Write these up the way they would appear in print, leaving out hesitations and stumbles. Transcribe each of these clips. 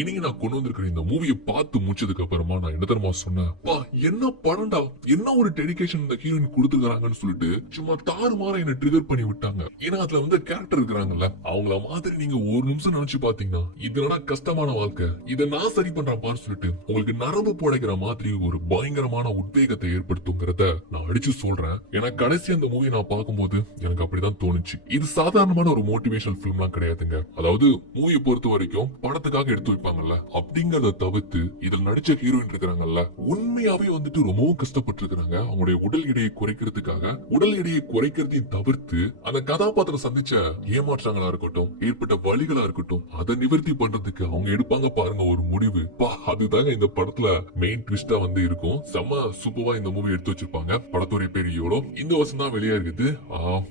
இனி நான் கொண்டு வந்திருக்கிற இந்த மூவியை பார்த்து முடிச்சதுக்கு அப்புறமா நான் என்ன தெரியுமா சொன்னேன், பா என்ன படம்டா, என்ன ஒரு டெடிகேஷன் இந்த ஹீரோயின் கொடுத்துக்கிறாங்கன்னு சொல்லிட்டு சும்மா தாறுமாற என்ன ட்ரிகர் பண்ணி விட்டாங்க. ஏன்னா அதுல வந்து கேரக்டர் இருக்கிறாங்கல்ல, அவங்கள மாதிரி நீங்க ஒரு நிமிஷம் நினைச்சு பாத்தீங்கன்னா இதுனா கஷ்டமான வாழ்க்கை, இதை நான் சரி பண்றேன் பாரு சொல்லிட்டு உங்களுக்கு நரம்பு புடைக்கிற மாதிரி ஒரு பயங்கரமான உத்வேகத்தை ஏற்படுத்துங்கிறத நான் அடிச்சு சொல்றேன். ஏன்னா கடைசி அந்த மூவி நான் பார்க்கும்போது எனக்கு அப்படிதான் தோணுச்சு. இது சாதாரணமான ஒரு மோட்டிவேஷனல் பிலிம்லாம் கிடையாதுங்க. அதாவது மூவியை பொறுத்த வரைக்கும் படத்துக்காக எடுத்து வைப்பாங்கல்ல, அப்படிங்கறத தவிர்த்து இதில் நடிச்ச ஹீரோயின் இருக்கிறாங்கல்ல, உண்மையாவே வந்துட்டு ரொம்பவும் கஷ்டப்பட்டு இருக்காங்க. அவங்களுடைய உடல் எடையை குறைக்கிறதுக்காக உடல் எடையை குறைக்கிறதையும் தவிர்த்து அந்த கதாபாத்திரம் சந்திச்ச ஏமாற்றங்களா இருக்கட்டும், ஏற்பட்ட வழிகளா இருக்கட்டும், அதை நிவர்த்தி பண்றதுக்கு அவங்க எடுப்பாங்க பாருங்க ஒரு முடிவு. அதுதாங்க இந்த படத்துல மெயின் ட்விஸ்டா வந்து இருக்கும். செம்ம சூப்பரா இந்த மூவி எடுத்து வச்சிருப்பாங்க. படத்துடைய பேர் எவ்வளோ இந்த வருஷம் தான் வெளியா இருக்குது.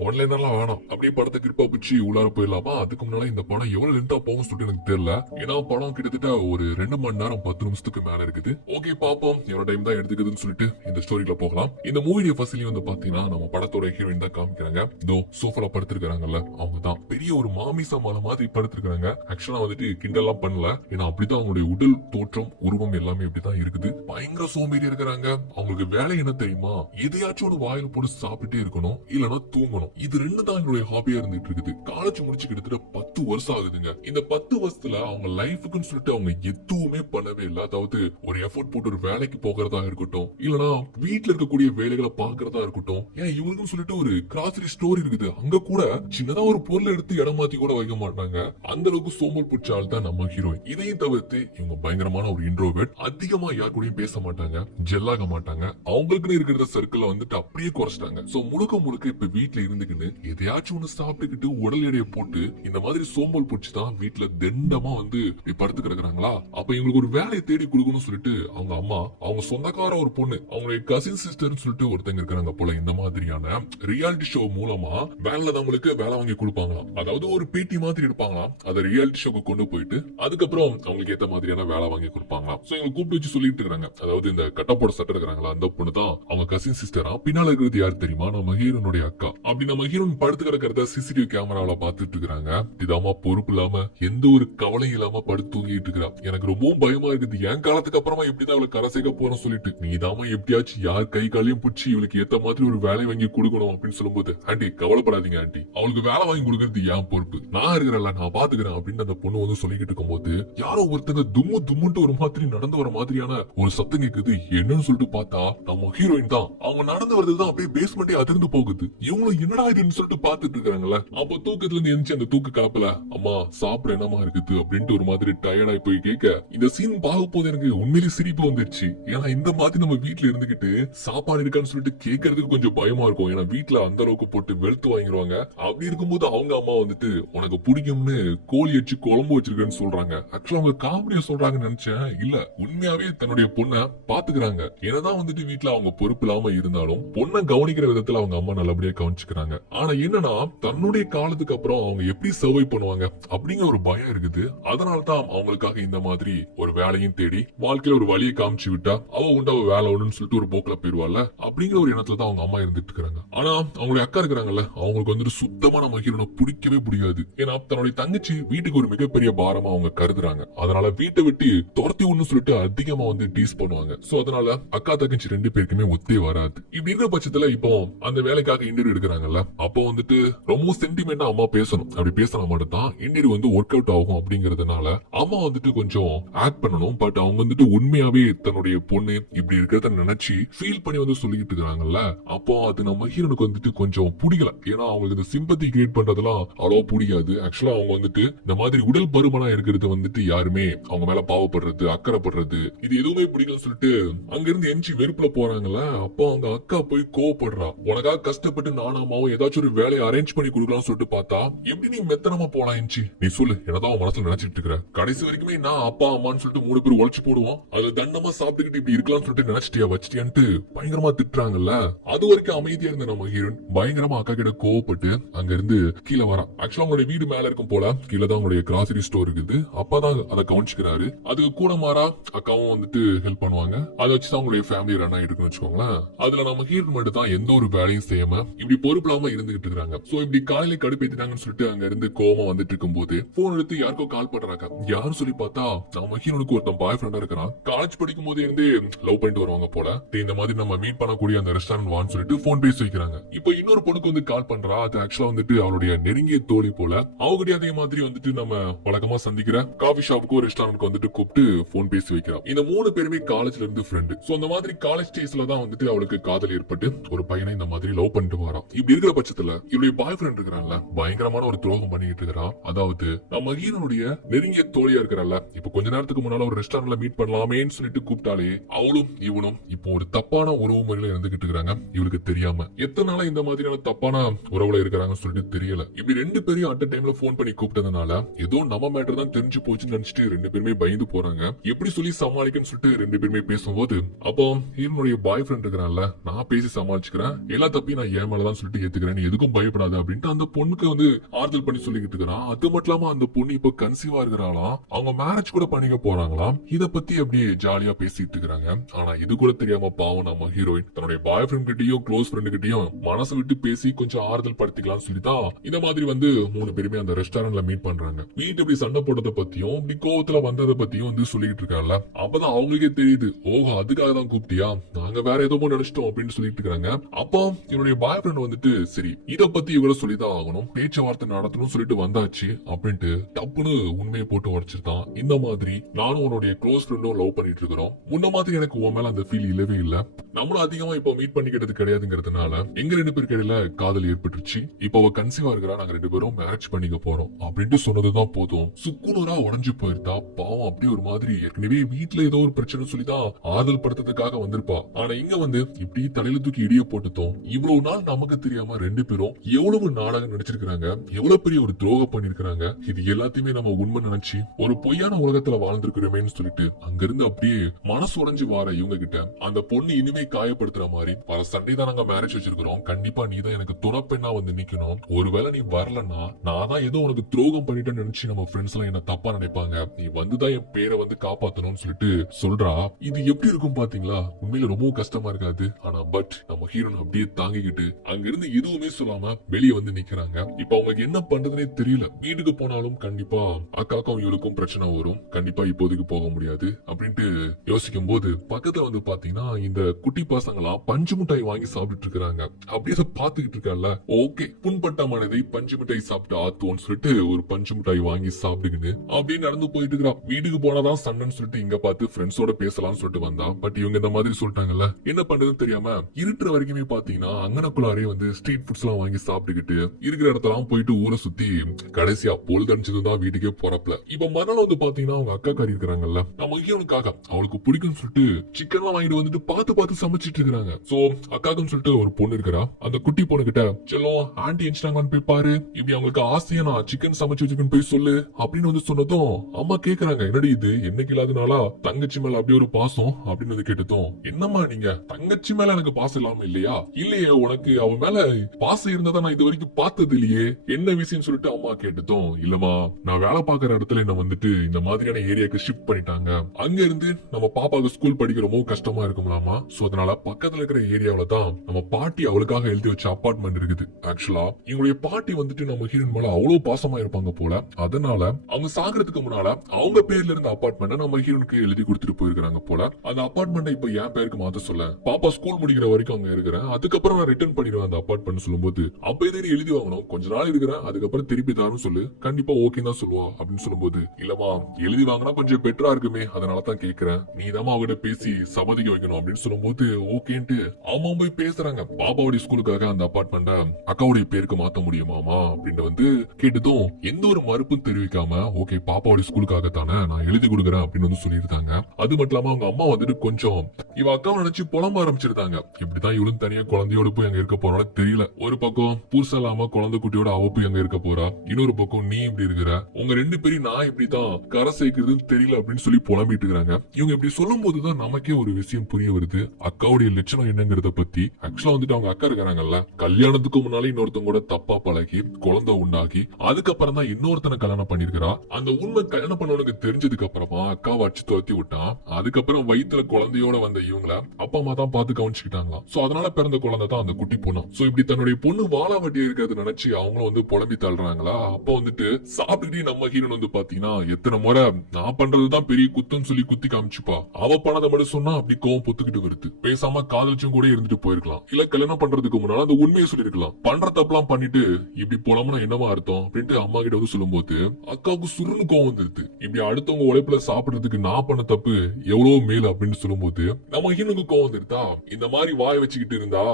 ஒன்லைனர்லாம் வேணாம், அப்படியே படத்தை கிருப்பா பிடிச்சி உள்ளார போயிடலாமா? அதுக்கு முன்னால இந்த படம் எவ்வளவு லென்த்தா போகும் சொல்லிட்டு எனக்கு தெரியல. ஏன்னா படம் கிட்டத்தட்ட ஒரு 2 மணி நேரம் 10 நிமிஷத்துக்கு மேல இருக்குது. ஓகே பாப்போம் எவ்வளவு டைம் தான் எடுத்துக்குதுன்னு சொல்லிட்டு இந்த ஸ்டோரிக்குள்ள போகலாம். இந்த மூவியோட ஃபர்ஸ்ட்லயே வந்து பாத்தீங்கன்னா நம்ம படத்தோட ஹீரோயின் தான் காமிக்கிறாங்க. தோ சோஃபால படுத்திருக்காங்கல்ல, அவங்க தான் பெரிய ஒரு மாமிச மலை மாதிரி படுத்திருக்காங்க. ஆக்சுவலா வந்துட்டு கிண்டல்லாம் பண்ணல, ஏன்னா அப்படிதான் அவங்களுடைய உடல் தோற்றம் உருவம் எல்லாமே இப்படிதான் இருக்குது. பயங்கர சோம்பேறி இருக்கிறாங்க. அவங்களுக்கு வேலை என்ன தெரியுமா, எதையாச்சும் ஒரு வாயில போட்டு சாப்பிட்டுட்டே இருக்கணும், இல்லனா தூங்கணும். இது ரெண்டு தான் எங்களுடைய ஹாபியா இருந்துட்டு இருக்குது. காலேஜ் முடிச்சு கிட்டத்தட்ட 10 வருஷம் ஆகுதுங்க. இந்த 10 வருஷத்துல அவங்க லைஃபுக்குன்னு சொல்லிட்டு அவங்க எதுவுமே பண்ணவே இல்லை. அதாவது ஒரு எஃபோர்ட் போட்டு ஒரு வேலைக்கு போகிறதா இருக்கட்டும், இல்லனா வீட்டுல இருக்கக்கூடிய வேலைகளை பாக்குறதா இருக்கட்டும், ஏன் இவங்களுக்கும் சொல்லிட்டு ஒரு கிராசரி ஸ்டோர் இருக்குது, அங்க கூட சின்னதா ஒரு பொருளை எடுத்து இடமாத்தி கூட வைக்க மாட்டாங்க. அந்த அளவுக்கு சோம்பல் பிடிச்சால் தான் நம்ம ஹீரோயின். இதையும் தவிர்த்து இவங்க பயங்கரமான ஒரு இன்ட்ரோவர்ட். அதிகமா யார் கூடயும் பேச மாட்டாங்க, ஜெல்லாக மாட்டாங்க. அவங்களுக்குன்னு இருக்கிற சர்க்கிள் வந்துட்டு அப்படியே குறைச்சிட்டாங்க. சோ முழுக்க முழுக்க இப்ப வீட்டுல இருந்துக்கிட்டு எதையாச்சும் ஒண்ணு சாப்பிட்டுக்கிட்டு உடல் எடையை போட்டு இந்த மாதிரி சோம்பல் பிடிச்சுதான் வீட்டுல தண்டமா வந்து படுத்து கிடக்குறாங்களா? அப்ப இவங்களுக்கு ஒரு வேலையை தேடி கொடுக்கணும்னு சொல்லிட்டு அவங்க அம்மா, அவங்க சொந்தக்கார ஒரு பொண்ணு, அவங்களுடைய கசின் சிஸ்டர்னு சொல்லிட்டு ஒருத்தங்க இருக்காங்க போல, இந்த மாதிரியான ரியாலிட்டி ஷோ மூலமா வேன்ல அவங்களுக்கு வேலை வாங்கி கொடுப்பாங்களாம். அதாவது ஒரு பேட்டி மாதிரி எடுப்பாங்களாம், அதை ரியாலிட்டி ஷோக்கு கொண்டு போயிட்டு அதுக்கப்புறம் அவங்களுக்கு ஏத்த மாதிரியான வேலை வாங்கி கொடுப்பாங்களாம். சோ இவங்க கூப்பிட்டு வச்சு சொல்லிட்டு இருக்காங்க, அதாவது இந்த கட்டப்போட சட்டை இருக்கிறாங்களா அந்த பொண்ணு தான் அவங்க கசின் சிஸ்டரா. பின்னால இருக்கிறது யார் தெரியுமா, நம்ம ஹீரோனுடைய அக்கா. அப்படி நம்ம ஹீரோன் படுத்து கிடக்கிறத சிசிடிவி கேமராவில பாத்துட்டு இருக்காங்க. இதாமா பொறுப்பு இல்லாம எந்த ஒரு கவலையும் இல்லாம படுத்து தூங்கிட்டு இருக்கிறா. எனக்கு ரொம்பவும் பயமா இருக்குது, என் காலத்துக்கு அப்புறமா எப்படிதான் அவளை கரை சேர்க்க போறோம் சொல்லிட்டு. நீதாமா எப்படியாச்சும் யார் கை காலையும் பிடிச்சி இவளுக்கு ஏத்த மாதிரி ஒரு வேலை வாங்கி கொடுக்கணும் அப்படின்னு சொல்லும்போது, ஆண்டி கவலைப்படாதீங்க ஆண்டி, அவளுக்கு வேலை வாங்கி கொடுக்கறது என் பொறுப்பு, நான் இருக்கிறேன்ல, நான் பாத்துக்கிறேன் அப்படின்னு அந்த பொண்ணு வந்து சொல்லிக்கிட்டு இருக்கும் போது யாரோ ஒருத்தங்க தும்மு தும்முன்ட்டு ஒரு மாதிரி நடந்து வர மாதிரியான ஒரு சத்தம் கேக்குது. என்னன்னு சொல்லிட்டு பார்த்தா நம்ம ஹீரோயின் தான். அவங்க நடந்து வரதுதான் அப்படியே பேஸ்மெண்டே அதிர்ந்து போகுது. இவங்களும் என்னடா இதுன்னு சொல்லிட்டு பாத்துட்டு இருக்காங்கல்ல. அப்ப தூக்கத்துல இருந்து எந்திரிச்சு அந்த தூக்கு காப்பல, அம்மா சாப்பிட என்னமா இருக்குது அப்படின்ட்டு ஒரு மாதிரி டயர்டாய் போய் கேட்க, இந்த சீன் பார்க்க போது எனக்கு உண்மையிலேயே சிரிப்பு வந்துருச்சு. ஏன்னா இந்த மாதிரி நம்ம வீட்டுல இருந்துகிட்டு சாப்பாடு இருக்கான்னு சொல்லிட்டு கேட்கறதுக்கு கொஞ்சம் பயமா இருக்கும். ஏன்னா வீட்டுல அந்த அளவுக்கு போட்டு வெளுத்து வாங்கிடுவாங்க. அப்படி இருக்கும்போது அவங்க அம்மா வந்துட்டு உனக்கு பிடிக்கும்னு கோழி வச்சு குழம்பு வச்சிருக்கேன்னு சொல்றாங்க. ஆக்சுவலா அவங்க காமெடியா சொல்றாங்கன்னு நினைச்சேன், இல்ல உண்மையாவே தன்னுடைய பொண்ணை பாத்துக்கிறாங்க. என்னதான் வந்துட்டு வீட்டுல அவங்க பொறுப்பு இல்லாம இருந்தாலும் பொண்ணை கவனிக்கிற விதத்துல அவங்க அம்மா நல்லபடியா கவனிச்சுக்கிறாங்க. ஆனா என்னன்னா தன்னுடைய காலத்துக்கு அப்புறம் அவங்க எப்படி சர்வை பண்ணுவாங்க அப்படிங்கிற ஒரு பயம் இருக்குது. அதனால்தான் அவங்களுக்காக இந்த மாதிரி ஒரு வேலையும் தேடி வாழ்க்கையில ஒரு வழியை காமிச்சு விட்டா அவ உண்டா வேலை ஒண்ணுன்னு சொல்லிட்டு ஒரு போக்குல போயிருவாள்ல, அப்படிங்கிற ஒரு எண்ணத்துல தான் அவங்க அம்மா இருந்துட்டு இருக்காங்க. ஆனா அவங்களுடைய அக்கா இருக்கிறாங்கல்ல, அவங்களுக்கு வந்துட்டு சுத்தமான மகிழனை பிடிக்கவே பிடிக்காது. ஏன்னா தன்னுடைய தங்கச்சி வீட்டுக்கு ஒரு மிகப்பெரிய பாரமா அவங்க கருதுறாங்க. அதனால வீட்டை விட்டு துரத்தி ஒண்ணு சொல்லிட்டு அதிகமா வந்து டீஸ் பண்ணுவாங்க. சோ அதனால அக்கா தங்கச்சி ரெண்டு பேருக்குமே ஒத்தே வராது. இப்படி இருக்கிற பட்சத்துல இப்போ அந்த வேலைக்காக இன்டர்வியூ எடுக்கிறாங்கல்ல, அப்போ வந்துட்டு ரொம்ப சென்டிமெண்டா அம்மா பேசணும். அப்படி பேசினா மட்டும் தான் இன்டர்வியூ வந்து ஒர்க் அவுட் ஆகும். அப்படிங்கறதுனால அம்மா வந்துட்டு கொஞ்சம் ஆக்ட் பண்ணணும். பட் அவங்க வந்துட்டு உண்மையாவே தன்னுடைய பொண்ணு இப்படி இருக்கிறத நினைச்சு ஃபீல் பண்ணி வந்து சொல்லிட்டு இருக்காங்கல்ல, அப்போ அது நம்ம ஹீரோனுக்கு வந்துட்டு கொஞ்சம் பிடிக்கல. ஏன்னா அவங்களுக்கு இந்த சிம்பத்தி கிரியேட் பண்றதெல்லாம் அவ்வளவு பிடிக்காது. ஆக்சுவலா அவங்க வந்துட்டு இந்த மாதிரி உடல் பருமனா இருக்கிறது வந்துட்டு யாருமே அவங்க மேல பாவப்படுறது அக்கறைப்படுறது இது எதுவுமே பிடிக்கலன்னு சொல்லிட்டு அங்க இருந்து எஞ்சி வெறுப்புல போறாங்கல்ல. அப்போ அவங்க அக்கா போய் கோவப்படுறா, உனக்காக கஷ்டப்பட்டு நானாமாவும் ஏதாச்சும் ஒரு வேலையை அரேஞ்ச் பண்ணி கொடுக்கலாம்னு சொல்லிட்டு பார்த்தா எப்படி நீ மெத்தனமா போலாம் எஞ்சி, நீ சொல்லு என்னதான் மனசுல நினைச்சிட்டு இருக்கிற, கடைசி வரைக்குமே நான் அப்பா அம்மான்னு சொல்லிட்டு 3 பேர் உழைச்சு போடுவோம், அது தண்டமா சாப்பிட்டுக்கிட்டு இப்படி இருக்கலாம்னு சொல்லிட்டு நினைச்சிட்டியா வச்சிட்டியான்ட்டு பயங்கரமா திட்டுறாங்கல்ல. அது வரைக்கும் அமைதியா இருந்த நம்ம ஹீரோயின் பயங்கரமா அக்கா கிட்ட கோவப்பட்டு அங்க இருந்து கீழே வரா. ஆக்சுவலா அவங்களுடைய வீடு மேல இருக்கும் போல, கீழே தான் அவங்களுடைய கிராசரி ஸ்டோர் இருக்குது. அப்பதான் அதை கவனிச்சுக்கிறாரு. அதுக்கு கூட மாறா அக்காவும் வந்துட்டு ஹெல்ப் பண்ணுவாங்க. அதை வச்சுதான் அவங்களுடைய ஃபேமிலி ரன் ஆகிட்டு இருக்குன்னு வச்சுக்கோங்களேன். அதுல நம்ம ஹீரோயின் மட்டும் தான் எந்த ஒரு வேலையும் செய்யாம இப்படி பொறுப்பில்லாம இருந்துகிட்டு இருக்காங்க. சோ இப்படி காலையில கடுப்பேத்திட்டாங்கன்னு சொல்லிட்டு அங்க இருந்து கோவமா வந்துட்டு இருக்கும் போது போன் எடுத்து யாருக்கோ கால் பண்றாங்க. யாரும் யாருன்னு சொல்லி பார்த்தா நம்ம ஹீரோனுக்கு ஒருத்தன் பாய் ஃப்ரெண்டா இருக்கிறான். காலேஜ் படிக்கும் போதே இருந்தே லவ் பண்ணிட்டு வருவாங்க போல. இந்த மாதிரி நம்ம மீட் பண்ணக்கூடிய அந்த ரெஸ்டாரண்ட் வான்னு சொல்லிட்டு போன் பேசி வைக்கிறாங்க. இப்போ இன்னொரு பொண்ணுக்கு வந்து கால் பண்றா. அது ஆக்சுவலா வந்துட்டு அவளுடைய நெருங்கிய தோழி போல. அவங்ககிட்ட அதே மாதிரி வந்துட்டு நம்ம வழக்கமா சந்திக்கிற காஃபி ஷாப்புக்கு ரெஸ்டாரண்ட்க்கு வந்துட்டு கூப்பிட்டு போன் பேசி வைக்கிறா. இந்த 3 பேருமே காலேஜ்ல இருந்து ஃப்ரெண்டு. சோ அந்த மாதிரி காலேஜ் டேஸ்ல தான் வந்துட்டு அவளுக்கு காதல் ஏற்பட்டு ஒரு பையனை இந்த மாதிரி லவ் பண்ணிட்டு வரான். இப்படி இருக்கிற பட்சத்துல இவளுடைய பாய் ஃப்ரெண்ட் இருக்கிறான்ல, பயங்கரமான ஒரு துரோகம் பண்ணிட்டு இருக்கிறான். அதாவது நம்ம ஹீரோனுடைய நெருங்கிய தோழியா இருக்கிறாள். இப்ப கொஞ்ச நேரத்துக்கு முன்னால ஒரு ரெஸ்டாரண்ட்ல மீட் பண்ணலாமேன்னு சொல்லிட்டு கூப்பிட்டாலே அவளும் இவனும் இப்போ ஒரு தப்பான உறவு முறையில இருந்துகிட்டு இருக்காங்க. இவளுக்கு தெரியாம எத்தனை நாளா இந்த மாதிரியான தப்பான உறவுல இருக்கிறாங்கன்னு சொல்லிட்டு தெரியல. இப்படி 2 பேரையும் அட் டைம்ல போன் பண்ணி கூப்பிட்டதுனால ஏதோ நம்ம மேட்டர் தான் தெரிஞ்சு போச்சுன்னு நினைச்சிட்டு 2 பேருமே பயந்து போறாங்க. எப்படி சொல்லி சமாளிக்கன்னு சொல்லிட்டு 2 பேருமே பேசும்போது அப்போ ஹீரோனுடைய பாய் ஃப்ரெண்ட் இருக்கிறான்ல, நான் பேசி சமாளிச்சுக்கிறேன், எல்லா தப்பையும் நான் ஏன் மேலதான் சொல்லிட்டு ஏத்துக்கிறேன், நீ எதுக்கும் பயப்படாத அப்படின்ட்டு அந்த பொண்ணுக்கு வந்து ஆறுதல் பண்ணி சொல்லிக்கிட்டு இருக்கிறான். அது மட்டும் இல்லாம அந்த பொண்ணு இப்ப கன்சீவா இருக்கிறாளாம். அவங்க மேரேஜ் கூட பண்ணிக்க போறாங்களாம். இத பத்தி அப்படியே ஜாலியா பேசிட்டு இருக்காங்க. ஆனா இது கூட தெரியாம பாவம் நம்ம ஹீரோயின் தன்னுடைய பாய் ஃப்ரெண்ட் கிட்டயும் க்ளோஸ் ஃப்ரெண்ட் கிட்டயும் மனசு விட்டு பேசி கொஞ்சம் ஆறுதல் படுத்திக்கலாம்னு சொல்லிதான் இந்த மாதிரி வந்து 3 பேருமே அந்த ரெஸ்டாரண்ட்ல மீட் பண்றாங்க. வீட்டு இப்படி சண்டை போட்டதை பத்தியும் இப்படி கோவத்துல வந்ததை பத்தியும் வந்து சொல்லிட்டு இருக்காங்கல்ல. அப்பதான் அவங்களுக்கே தெரியுது, ஓஹோ அதுக்காக தான் கூப்பிட்டியா, நாங்க வேற ஏதோ நினைச்சிட்டோம் அப்படின்னு சொல்லிட்டு இருக்காங்க. அப்போ இவனுடைய பாய் ஃப்ரெண்ட் வந்துட்டு சரி இத பத்தி இவரை சொல்லிதான் ஆகணும், பேச்சுவார்த்தை நடத்தணும் சொல்லிட்டு வந்தாச்சு அப்படின்ட்டு டப்புன்னு உண்மையை போட்டு உடைச்சிருந்தான். இந்த மாதிரி நானும் உன்னுடைய க்ளோஸ் ஃப்ரெண்டும் லவ் பண்ணிட்டு இருக்கிறோம், முன்ன மாதிரி எனக்கு உன் மேல அந்த ஃபீல் இல்லவே இல்ல, நம்மளும் அதிகமா இப்ப மீட் பண்ணிக்கிட்டது கிடையாதுங்கிறதுனால எங்க 2 பேருக்கு இடையில காதல் ஏற்பட்டுருச்சு, இப்ப அவ கன்சீவா இருக்கிறா, நாங்க 2 பேரும் மேரேஜ் பண்ணிக்க போறோம் அப்படின்ட்டு சொன்னதுதான் போதும் சுக்குநூறா உடஞ்சு போயிருந்தா. பாவம் அப்படியே ஒரு மாதிரி ஏற்கனவே வீட்டுல ஏதோ ஒரு பிரச்சனை சொல்லிதான் ஆறுதல் படுத்துறதுக்காக வந்திருப்பா. ஆனா இங்க வந்து இப்படி தலையில தூக்கி இடிய போட்டுட்டோம். இவ்வளவு நாள் நமக்கு தெரியாம 2 பேரும் எவ்வளவு நாடகம் நடிச்சிருக்காங்க, எவ்வளவு பெரிய ஒரு துரோகம் பண்ணிருக்காங்க. இது எல்லாத்தையுமே நம்ம உண்மை நினைச்சு ஒரு பொய்யான உலகத்துல வாழ்ந்திருக்கிறோமேன்னு சொல்லிட்டு அங்கிருந்து அப்படியே மனசு உடைஞ்சு வார இவங்க கிட்ட அந்த பொண்ணு இனிமே காயப்படுத்துற மாதிரி, வர சண்டே தான் நாங்க மேரேஜ் வச்சிருக்கிறோம், கண்டிப்பா நீ தான் எனக்கு துணைப்பெண்ணா வந்து நிக்கணும், ஒருவேளை நீ வரலன்னா நான் தான் ஏதோ உனக்கு துரோகம் பண்ணிட்டேன்னு நினைச்சு நம்ம ஃப்ரெண்ட்ஸ் எல்லாம் என்ன தப்பா நினைப்பாங்க, நீ வந்துதான் என் பேரை வந்து காப்பாத்தணும்னு சொல்லிட்டு சொல்றா. இது எப்படி இருக்கும் பாத்தீங்களா? உண்மையில ரொம்ப கஷ்டமா இருக்காது. ஆனா பட் நம்ம ஹீரோன் அப்படியே தாங்கிக்கிட்டு அங்க இருந்து எதுவுமே சொல்லாம வெளியே வந்து நிக்கிறாங்க. இப்ப அவங்களுக்கு என்ன பண்றதுனே தெரியல. வீட்டுக்கு போனாலும் கண்டிப்பா அக்காக்கும் இவளுக்கும் பிரச்சனை வரும், கண்டிப்பா இப்போதைக்கு போக முடியாது அப்படின்ட்டு யோசிக்கும் போது பக்கத்துல வந்து பாத்தீங்கன்னா இந்த குட்டி பசங்களா பஞ்சு மிட்டாய் வாங்கி சாப்பிட்டு இருக்காங்க. அப்படியே பாத்துக்கிட்டு இருக்கல, ஓகே புண்பட்ட மனதை பஞ்சு மிட்டாய் சாப்பிட்டு ஆத்துவோன்னு சொல்லிட்டு ஒரு பஞ்சு மிட்டாய் வாங்கி சாப்பிட்டுக்கின்னு அப்படியே நடந்து போயிட்டு இருக்கிறா. வீட்டுக்கு போனாதான் சண்டைன்னு சொல்லிட்டு இங்க பார்த்து ஃப்ரெண்ட்ஸோட பேசலாம்னு சொல்லிட்டு வந்தா. பட் இவங்க இந்த மாதிரி சொல்லிட்டாங்கல்ல, என்ன பண்றதுன்னு தெரியாம இருட்டுற வரைக்குமே பாத்தீங்கன்னா அங்கனக்குள்ளாரே வந்து ஸ்ட்ரீட் ஃபுட்ஸ் எல்லாம் வாங்கி சாப்பிட்டுக்கிட்டு இருக்கிற இடத்தெல்லாம் போயிட்டு ஊரை சுத்தி கடைசியா பொழுதடிச்சதுதான் வீட்டுக்கே போறப்பல. இப்ப மறுநாள் வந்து பாத்தீங்கன்னா அவங்க அக்கா காரி இருக்கிறாங்கல்ல, நம்ம ஹீரோனுக்காக அவளுக்கு பிடிக்கும் சொல்லிட்டு சிக்கன் எல்லாம் வாங்கிட்டு வந்துட்டு பார்த்து சமைச்சிட்டு இருக்காங்க. சோ அக்காக்குன்னு சொல்லிட்டு ஒரு பொண்ணு இருக்கிறா. அந்த குட்டி பொண்ணு கிட்ட செல்லம் ஆண்டி எஞ்சிட்டாங்கன்னு போய் பாரு, இப்படி அவங்களுக்கு ஆசையா நான் சிக்கன் சமைச்சு வச்சுக்கன்னு போய் சொல்லு அப்படின்னு வந்து சொன்னதும் அம்மா கேக்குறாங்க, என்னடி இது என்னைக்கு இல்லாதனாலா தங்கச்சி மேல அப்படியே ஒரு பாசம் அப்படின்னு வந்து கேட்டதும், என்னம்மா நீங்க தங்கச்சி மேல எனக்கு பாசம் இல்லாம இல்லையா? இல்லையே, உனக்கு அவ மேல பாசம் இருந்ததா நான் இது வரைக்கும் பார்த்தது இல்லையே, என்ன விஷயம் சொல்லிட்டு அம்மா கேட்டதும், இல்லம்மா நான் வேலை பாக்குற இடத்துல என்ன வந்துட்டு இந்த மாதிரியான ஏரியாக்கு ஷிஃப்ட் பண்ணிட்டாங்க, அங்க இருந்து நம்ம பாப்பாவுக்கு ஸ்கூல் படிக்க ரொம்ப கஷ்டமா இருக்கும்லாமா, சோ அதனால பக்கத்துல இருக்கிற ஏரியாவில தான் நம்ம பாட்டி அவளுக்காக எழுதி வச்ச அபார்ட்மெண்ட் இருக்குது. ஆக்சுவலா எங்களுடைய பாட்டி வந்துட்டு நம்ம ஹீரோயின் மேல அவ்வளவு பாசமா இருப்பாங்க போல, அதனால அவங்க சாகிறதுக்கு முன்னால அவங்க பேர்ல இருந்த அபார்ட்மெண்ட் நம்ம ஹீரோனுக்கு எழுதி கொடுத்துட்டு போயிருக்காங்க போல. அந்த அபார்ட்மெண்ட் இப்ப என் பேருக்கு மாத்த சொல்ல, பாப்பா ஸ்கூல் முடிக்கிற வரைக்கும் அங்க இருக்கிறேன், அதுக்கப்புறம் நான் ரிட்டர்ன் பண்ணிடுவேன் அந்த அபார்ட்மெண்ட் சொல்லும்போது, அப்ப எதிரி எழுதி வாங்கணும், கொஞ்ச நாள் இருக்கிறேன் அதுக்கப்புறம் திருப்பி தாருன்னு சொல்லு, கண்டிப்பா ஓகே தான் சொல்லுவா அப்படின்னு சொல்லும்போது, இல்லமா எழுதி வாங்கினா கொஞ்சம் பெட்டரா இருக்குமே அதனாலதான் கேக்குறேன், நீ தான் அவகிட்ட பேசி சம்மதிக்க வைக்கணும் அப்படின்னு சொல்லும்போது ஓகேன்ட்டு அவங்க போய் பேசுறாங்க. பாப்பாவுடைய ஸ்கூலுக்காக அந்த அபார்ட்மெண்ட அக்காவுடைய பேருக்கு மாத்த முடியுமாமா அப்படின்னு வந்து கேட்டதும் எந்த ஒரு மறுப்பும் தெரிவிக்காம, ஓகே பாப்பாவுடைய ஸ்கூலுக்காக தானே நான் எழுதி கொடுக்குறேன் அப்படின்னு வந்து சொல்லியிருந்தாங்க. அது மட்டும் இல்லாம அவங்க அம்மா வந்துட்டு கொஞ்சம் இவ அக்காவை நினைச்சு புலம்ப ஆரம்பிச்சிருந்தாங்க. இப்படிதான் இவளும் தனியா குழந்தையோட போய் அங்க இருக்க போறான்னு தெரியல, ஒரு பக்கம் புதுசா இல்லாம குழந்தை குட்டியோட அவ போய் அங்க இருக்க போறா, இன்னொரு பக்கம் நீ இப்படி இருக்கிற, உங்க 2 பேரும் நான் இப்படிதான் கரை சேர்க்கிறதுன்னு தெரியல அப்படின்னு சொல்லி புலம்பிட்டு இருக்காங்க. இவங்க இப்படி சொல்லும் போதுதான் நமக்கே ஒரு விஷயம் புரிய வருது, அக்காவுடைய லட்சணம் என்னங்கிறத பத்தி. ஆக்சுவலா வந்துட்டு அவங்க அக்கா இருக்கிறாங்கல்ல, கல்யாணத்துக்கு முன்னாலே இன்னொருத்தங்க கூட தப்பா பழகி குழந்தை உண்டாக்கி அதுக்கப்புறம் தான் இன்னொருத்தனை கல்யாணம் பண்ணிருக்கிறா. அந்த உண்மை கல்யாணம் பண்ணவனுக்கு தெரிஞ்சதுக்கு அப்புறமா அக்காவை அடிச்சு துரத்தி விட்டான். அதுக்கப்புறம் வயிற்றுல குழந்தையோட வந்த இவங்கள அப்பா அம்மா தான் பார்த்து கவனிச்சுக்கிட்டாங்களாம். சோ அதனால பிறந்த குழந்தை தான் அந்த குட்டி பொண்ணு. சோ இப்படி தன்னுடைய பொண்ணு வாழா வட்டி இருக்கிறது நினைச்சு அவங்களும் வந்து புலம்பி தள்ளுறாங்களா. அப்ப வந்துட்டு சாப்பிட்டுட்டு நம்ம ஹீரோன் வந்து பாத்தீங்கன்னா எத்தனை முறை நான் பண்றதுதான் பெரிய குத்துன்னு சொல்லி குத்தி காமிச்சுப்பா. அவ பண்ணதை மட்டும் சொன்னா அப்படி கோவம் பொத்துக்கிட்டு வருது. பேசாம காதலிச்சும் கூட இருந்துட்டு போயிருக்கலாம், இல்ல கல்யாணம் பண்றதுக்கு முன்னால அந்த உண்மையை சொல்லிருக்கலாம். பண்ற தப்பெல்லாம் பண்ணிட்டு இப்படி போலாம்னா என்னவா அர்த்தம் அப்படின்ட்டு அம்மா கிட்ட வந்து சொல்லும்போது அக்காவுக்கு சுருன்னு கோவம் வந்துருது. இப்படி அடுத்தவங்க உழைப்புல சாப்பிடுறதுக்கு நான் பண்ண தப்பு எவ்வளவு மேல் அப்படின்னு சொல்லும்போது நம்ம ஹீரோனுக்கு கோவம் வந்துருதா. இந்த மாதிரி வாய வச்சுக்கிட்டு இருந்தா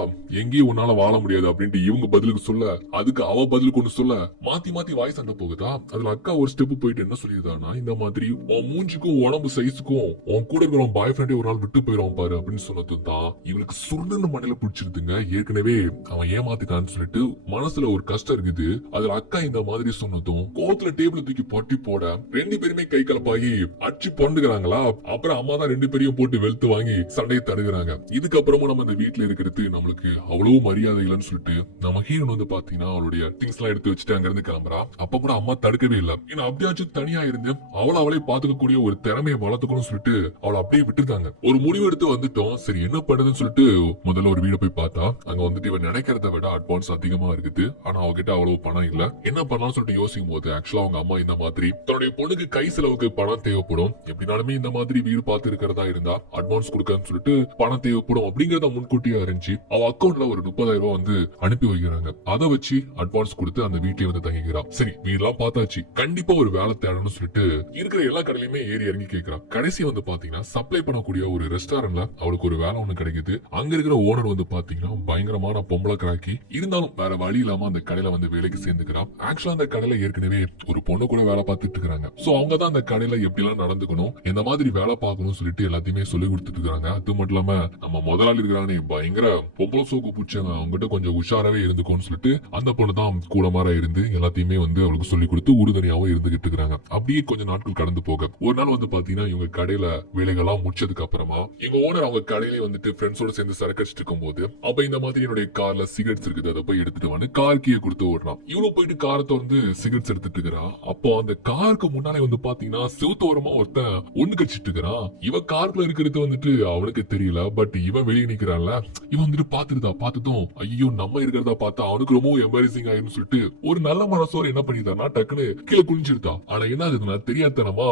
எங்கேயும் உன்னால வாழ முடியாது அப்படின்ட்டு இவங்க பதிலுக்கு சொல்ல, அதுக்கு அவ பதிலுக்கு ஒண்ணு சொல்ல, மாத்தி மாத்தி வாய் சண்டை போகுதா. அதுல அக்கா ஒரு ஸ்டெப் போயிட்டு என்ன சொல்லிடுதானா, இந்த மாதிரி உன் மூஞ்சிக்கும் உடம்பு சைஸுக்கும் உன் கூட இருக்கிற பாய் ஃப்ரெண்டே ஒரு நாள் விட்டு போயிடும் பாரு அப்படின்னு சொன்னது தான் இவளுக்கு சுருன்னு மண்ணில பிடிச்சிருதுங்க. ஏற்கனவே அவன் ஏமாத்திட்டான்னு சொல்லிட்டு மனசுல ஒரு கஷ்டம் இருக்குது. அதுல அக்கா இந்த மாதிரி சொன்னதும் கோத்துல டேபிள் தூக்கி பொட்டி போட ரெண்டு பேருமே கை கலப்பாகி அடிச்சு பொண்டுகிறாங்களா. அப்புறம் அம்மா தான் ரெண்டு பேரையும் போட்டு வெளுத்து வாங்கி சண்டையை தடுக்கிறாங்க. இதுக்கப்புறமும் நம்ம இந்த வீட்டுல இருக்கிறது நம்மளுக்கு அவ்வளவு மரியாதை இல்லைன்னு சொல்லிட்டு நம்ம ஹீரோன் வந்து பாத்தீங்கன்னா அவளுடைய திங்ஸ் எல்லாம் எடுத்து வச்சுட்டு அங்க இருந்து கிளம்புறா. அப்ப கூட அம்மா தடுக்கவே இல்லை. ஏன்னா அப்படியாச்சும் தனியா இருந்து அவளே பாத்துக்கக்கூடிய ஒரு திறமையை வளர்த்துக்கணும்னு சொல்லிட்டு அவளை அப்படியே விட்டுருந்தாங்க. ஒரு முடிவு எடுத்து வந்துட்டோம், சரி என்ன பண்ணுதுன்னு சொல்லிட்டு முதல்ல ஒரு வீடு போய் பார்த்தா அங்க வந்துட்டு இவன் நினைக்கிறத விட அட்வான்ஸ் அதிகமா இருக்குது. ஆனா அவகிட்ட அவ்வளவு பணம் இல்ல. என்ன பண்ணலாம்னு சொல்லிட்டு யோசிக்கும் போது ஆக்சுவலா அவங்க அம்மா இந்த மாதிரி தன்னுடைய பொண்ணுக்கு கை செலவுக்கு பணம் தேவைப்படும், எப்படினாலுமே இந்த மாதிரி வீடு பார்த்து இருக்கிறதா இருந்தா அட்வான்ஸ் கொடுக்கன்னு சொல்லிட்டு பணம் தேவைப்படும் அப்படிங்கறத முன்கூட்டியே அறிஞ்சு அவ அக்கௌண்ட்ல ஒரு 30,000 ரூபாய் வந்து அனுப்பி வைக்கிறாங்க. அதை வச்சு அட்வான்ஸ் கொடுத்து அந்த வீட்லயே வந்து தங்கிக்கிறான். சரி வீடெல்லாம் பார்த்தாச்சு, கண்டிப்பா ஒரு வேலை தேடணும்னு சொல்லிட்டு இருக்கிற எல்லா கடையிலுமே ஏறி இறங்கி கேட்கிறான். கடைசி வந்து பாத்தீங்கன்னா சப்ளை பண்ணக்கூடிய ஒரு ரெஸ்டாரண்ட்ல அவளுக்கு ஒரு வேலை ஒண்ணு கிடைக்குது. அங்க இருக்கிற ஓனர் வந்து பாத்தீங்கன்னா பயங்கரமான பொம்பளை கிராக்கி, இருந்தாலும் வேற வழி இல்லாம அந்த கடையில வந்து வேலைக்கு சேர்ந்துக்கிறான். ஆக்சுவலா அந்த கடையில ஏற்கனவே ஒரு பொண்ணு கூட வேலை பார்த்துட்டு இருக்காங்க. சோ அவங்க தான் அந்த கடையில எப்படி எல்லாம் நடந்துக்கணும், எந்த மாதிரி வேலை பார்க்கணும் சொல்லிட்டு எல்லாத்தையுமே சொல்லி கொடுத்துட்டு இருக்காங்க. அது மட்டும் இல்லாம நம்ம முதலாளி இருக்கிறானே பயங்கர பொம்பளை சோக்கு பூச்சாங்க, அவங்ககிட்ட கொஞ்சம் உஷாராவே இருந்துக்கோன்னு சொல்லிட்டு அந்த பொண்ணு தான் கூட மாற இருந்து எல்லாத்தையுமே வந்து அவளுக்கு சொல்லி கொடுத்து உறுதுணையாவும் இருந்துகிட்டு இருக்காங்க. அப்படியே கொஞ்ச நாட்கள் கடந்து போக ஒரு நாள் வந்து பாத்தீங்கன்னா இவங்க கடையில வேலைகள்லாம் முடிச்சதுக்கு அப்புறமா எங்க ஓனர் அவங்க கடையிலே வந்துட்டு ஃப்ரெண்ட்ஸோட சேர்ந்து சரக்கு அடிச்சிட்டு இருக்கும் போது அப்ப இந்த மாதிரி என்னுடைய கார்ல சிகரெட்ஸ் இருக்குது, அதை போய் எடுத்துட்டு வந்து கார் கீழே கொடுத்து ஓடுறான். இவ்வளவு போயிட்டு காரை திறந்து சிகரெட்ஸ் எடுத்துட்டு இருக்கிறான். அப்போ அந்த காருக்கு முன்னாலே வந்து பாத்தீங்கன்னா செவுத்தோரமா ஒருத்தன் ஒண்ணு கடிச்சிட்டு இருக்கிறான். இவ காருக்குள்ள இருக்கிறது வந்துட்டு அவனுக்கு தெரியல, பட் இவன் வெளியே நிக்கிறான்ல, இவன் வந்துட்டு பாத்துருதா. பார்த்ததும் ஐயோ நம்ம இருக்கிறதா பார்த்தா அவனுக்கு ரொம்ப எம்பாரசிங் ஆயிரும் சொல்லிட்டு ஒரு நல்ல மனசோர் என்ன பண்ணிட்டானா டக்குன்னு கீழே குனிஞ்சிருந்தா. ஆனா என்ன ஆகுதுன்னா தெரியாதனமா